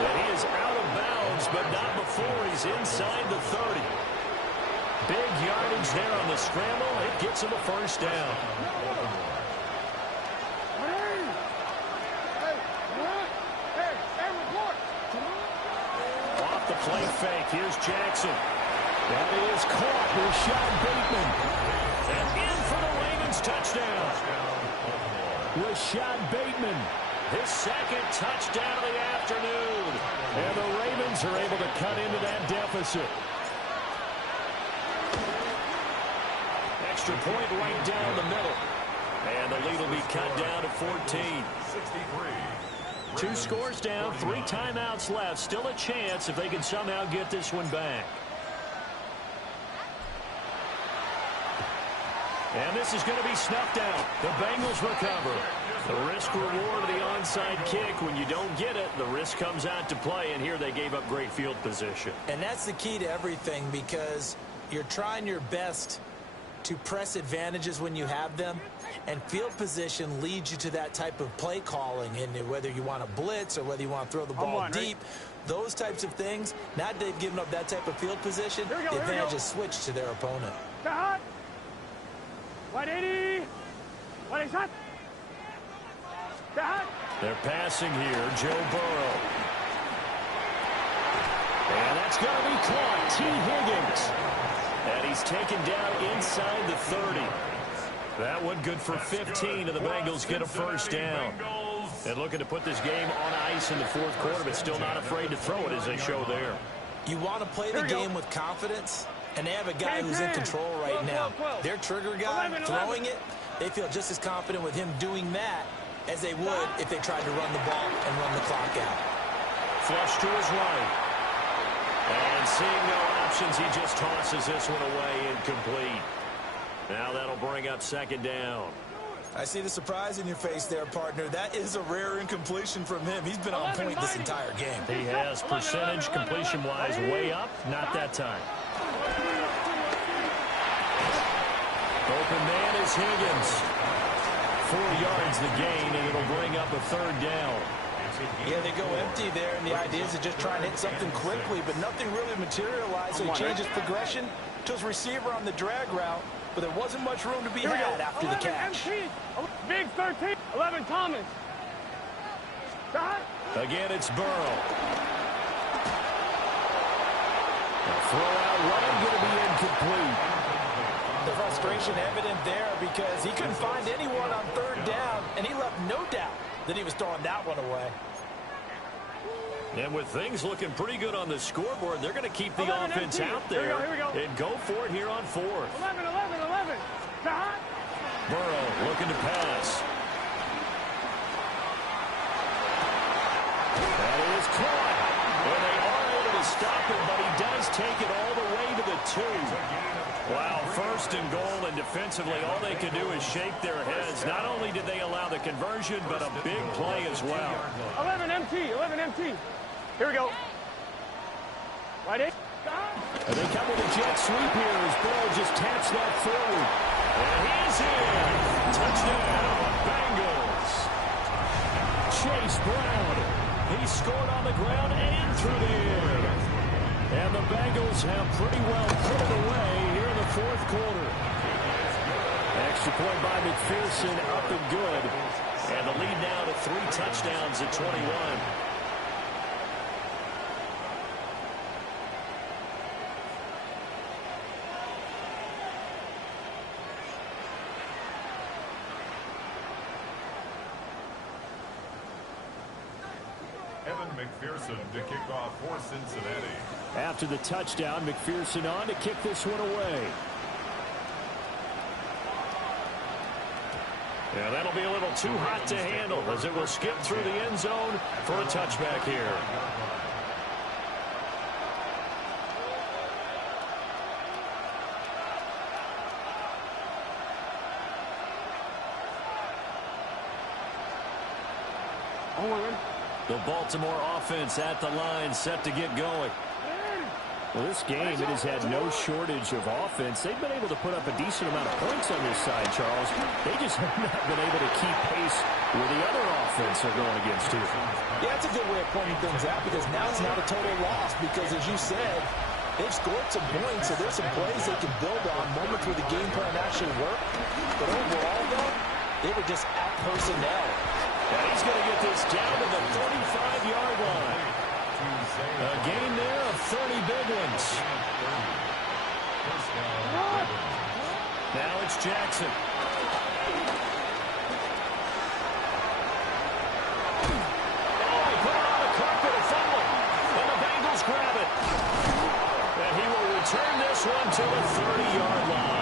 And he is out of bounds, but not before he's inside the 30. Big yardage there on the scramble. It gets him a first down. Off the play fake. Here's Jackson. That is caught. Rashad Bateman. And in for the Ravens touchdown. Rashad Bateman. His second touchdown of the afternoon. And the Ravens are able to cut into that deficit. Extra point right down the middle. And the lead will be cut down to 14. 2 scores down, 3 timeouts left. Still a chance if they can somehow get this one back. And this is going to be snuffed out. The Bengals recover. The risk-reward of the onside kick. When you don't get it, the risk comes out to play, and here they gave up great field position. And that's the key to everything, because you're trying your best to press advantages when you have them, and field position leads you to that type of play calling. And whether you want to blitz or whether you want to throw the ball deep, those types of things, now that they've given up that type of field position, the advantage is switched to their opponent. They're passing here, Joe Burrow. And that's going to be caught. T. Higgins. And he's taken down inside the 30. That one good for 15, and the Bengals get a first down. And looking to put this game on ice in the fourth quarter, but still not afraid to throw it as they show there. You want to play the game with confidence, and they have a guy who's in control right now. Their trigger guy throwing it, they feel just as confident with him doing that as they would if they tried to run the ball and run the clock out. Flush to his right. And seeing no options, he just tosses this one away incomplete. Now that'll bring up second down. I see the surprise in your face there, partner. That is a rare incompletion from him. He's been on point this entire game. He has percentage completion-wise way up. Not that time. Open man is Higgins. 4 yards the gain, and it'll bring up a third down. Yeah, they go empty there, and the idea is to just try and hit something quickly, but nothing really materialized, so he changes progression to his receiver on the drag route, but there wasn't much room to be had after the catch. Big 13, 11 Thomas. Again, it's Burrow. The throw-out run going to be incomplete. The frustration evident there because he couldn't find anyone on third down, and he left no doubt that he was throwing that one away. And with things looking pretty good on the scoreboard, they're going to keep the offense out there and go for it here on fourth. 11. Burrow looking to pass. That is caught. And they are able to stop him, but he does take it all the way to the 2. Wow, first and goal, and defensively all they can do is shake their heads. Not only did they allow the conversion, but a big play as well. 11 MT. Here we go. Right in. And they come with a jet sweep here as Burrow just taps that forward. And he's in. Touchdown, Bengals. Chase Brown. He scored on the ground and through the air. And the Bengals have pretty well put it away here in the fourth quarter. Extra point by McPherson, up and good. And the lead now to 3 touchdowns at 21. McPherson to kick off for Cincinnati. After the touchdown, McPherson on to kick this one away. Yeah, that'll be a little too hot to handle as it will skip through the end zone for a touchback here. The Baltimore offense at the line, set to get going. Well, this game, it has had no shortage of offense. They've been able to put up a decent amount of points on this side, Charles. They just have not been able to keep pace with the other offense they're going against here. Yeah, that's a good way of pointing things out because now it's not a total loss because, as you said, they've scored some points, so there's some plays they can build on, moments where the game plan actually worked. But overall, though, they were just out personnel. And he's going to get this down to the 35-yard line. A gain there of 30 big ones. Now it's Jackson. Oh, he put it on the carpet, a fumble. And the Bengals grab it. And he will return this one to the 30-yard line.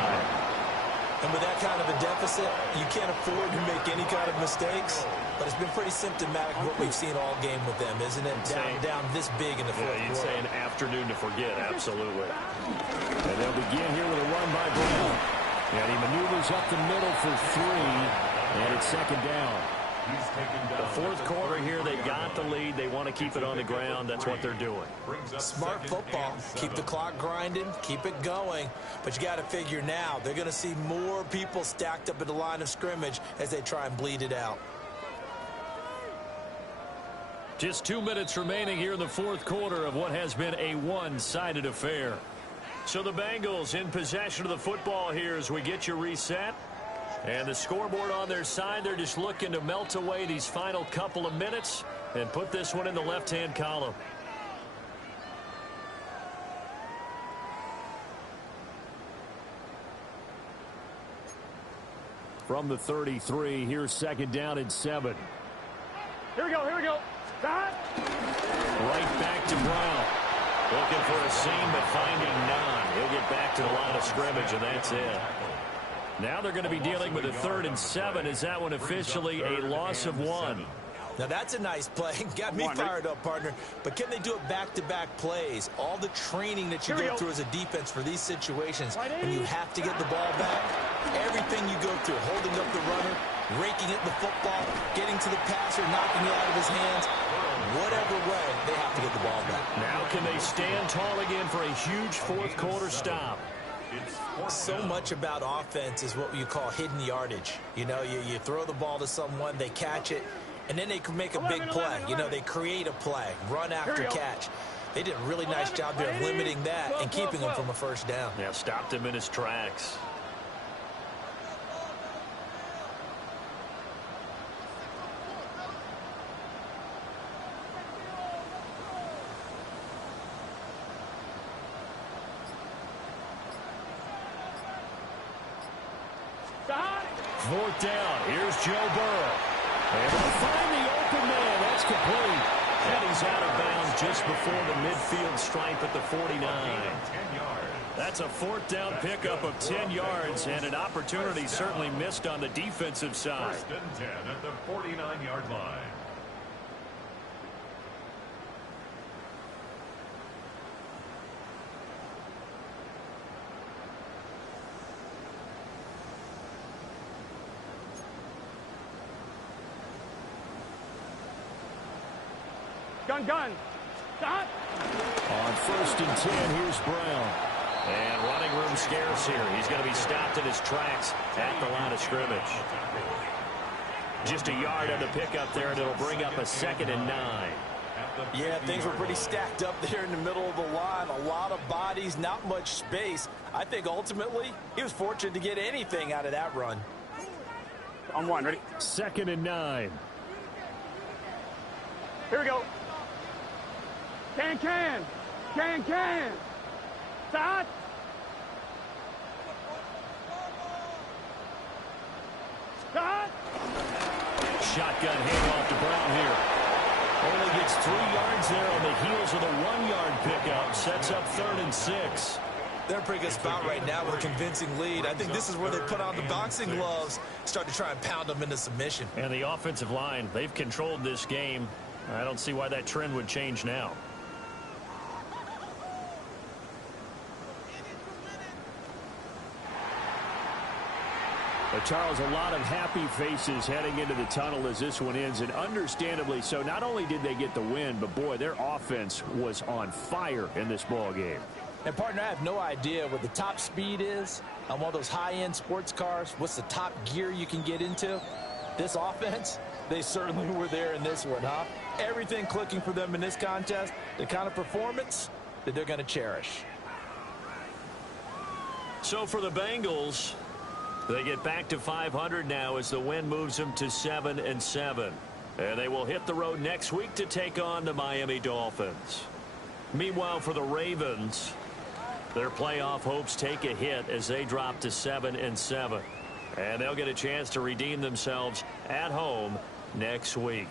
And with that kind of a deficit, you can't afford to make any kind of mistakes. But it's been pretty symptomatic of what we've seen all game with them, isn't it? Down this big in the fourth quarter. You'd say an afternoon to forget, absolutely. And they'll begin here with a run by Brown. And he maneuvers up the middle for 3, and it's second down. The fourth quarter here, they got the lead. They want to keep it on the ground. That's what they're doing. Smart football. Keep the clock grinding. Keep it going. But you got to figure now, they're going to see more people stacked up at the line of scrimmage as they try and bleed it out. Just 2 minutes remaining here in the fourth quarter of what has been a one-sided affair. So the Bengals in possession of the football here as we get you reset. And the scoreboard on their side, they're just looking to melt away these final couple of minutes and put this one in the left-hand column. From the 33, here's second down and 7. Here we go, here we go. Stop. Right back to Brown. Looking for a seam, but finding none. He'll get back to the line of scrimmage, and that's it. Now they're going to be dealing with a 3rd and 7. Is that one officially a loss of 1? Now that's a nice play. Got me fired up, partner. But can they do it back-to-back plays? All the training that you go through as a defense for these situations, when you have to get the ball back, everything you go through, holding up the runner, raking at the football, getting to the passer, knocking it out of his hands, whatever way, they have to get the ball back. Now can they stand tall again for a huge fourth quarter stop? So much about offense is what you call hidden yardage. You know, you throw the ball to someone, they catch it, and then they can make a big play. You know, they create a play, run after catch. They did a really nice job there of limiting that and keeping him from a first down. Yeah, stopped him in his tracks. Fourth down. Here's Joe Burrow. And they'll find the open man. That's complete. And he's out of bounds just before the midfield stripe at the 49. That's a fourth down pickup of 10 yards and an opportunity certainly missed on the defensive side. 1st and 10 at the 49-yard line. Gun. Stop. On 1st and 10, here's Brown. And running room scarce here. He's going to be stopped in his tracks at the line of scrimmage. Just a yard on the pickup there, and it'll bring up a 2nd and 9. Yeah, things were pretty stacked up there in the middle of the line. A lot of bodies, not much space. I think ultimately he was fortunate to get anything out of that run. On 1, ready? 2nd and 9. Here we go. Can. Stop. Stop. Shotgun handoff to Brown here. Only gets 3 yards there on the heels of the 1-yard pickup. Sets up 3rd and 6. They're a pretty good spot right now with a convincing lead. I think this is where they put on the boxing gloves, start to try and pound them into submission. And the offensive line, they've controlled this game. I don't see why that trend would change now. But Charles, a lot of happy faces heading into the tunnel as this one ends, and understandably so. Not only did they get the win, but boy, their offense was on fire in this ball game. And partner, I have no idea what the top speed is on one of those high-end sports cars. What's the top gear you can get into? This offense, they certainly were there in this one, huh? Everything clicking for them in this contest, the kind of performance that they're going to cherish. So for the Bengals, they get back to 500 now as the win moves them to 7-7. And they will hit the road next week to take on the Miami Dolphins. Meanwhile, for the Ravens, their playoff hopes take a hit as they drop to 7-7. And they'll get a chance to redeem themselves at home next week.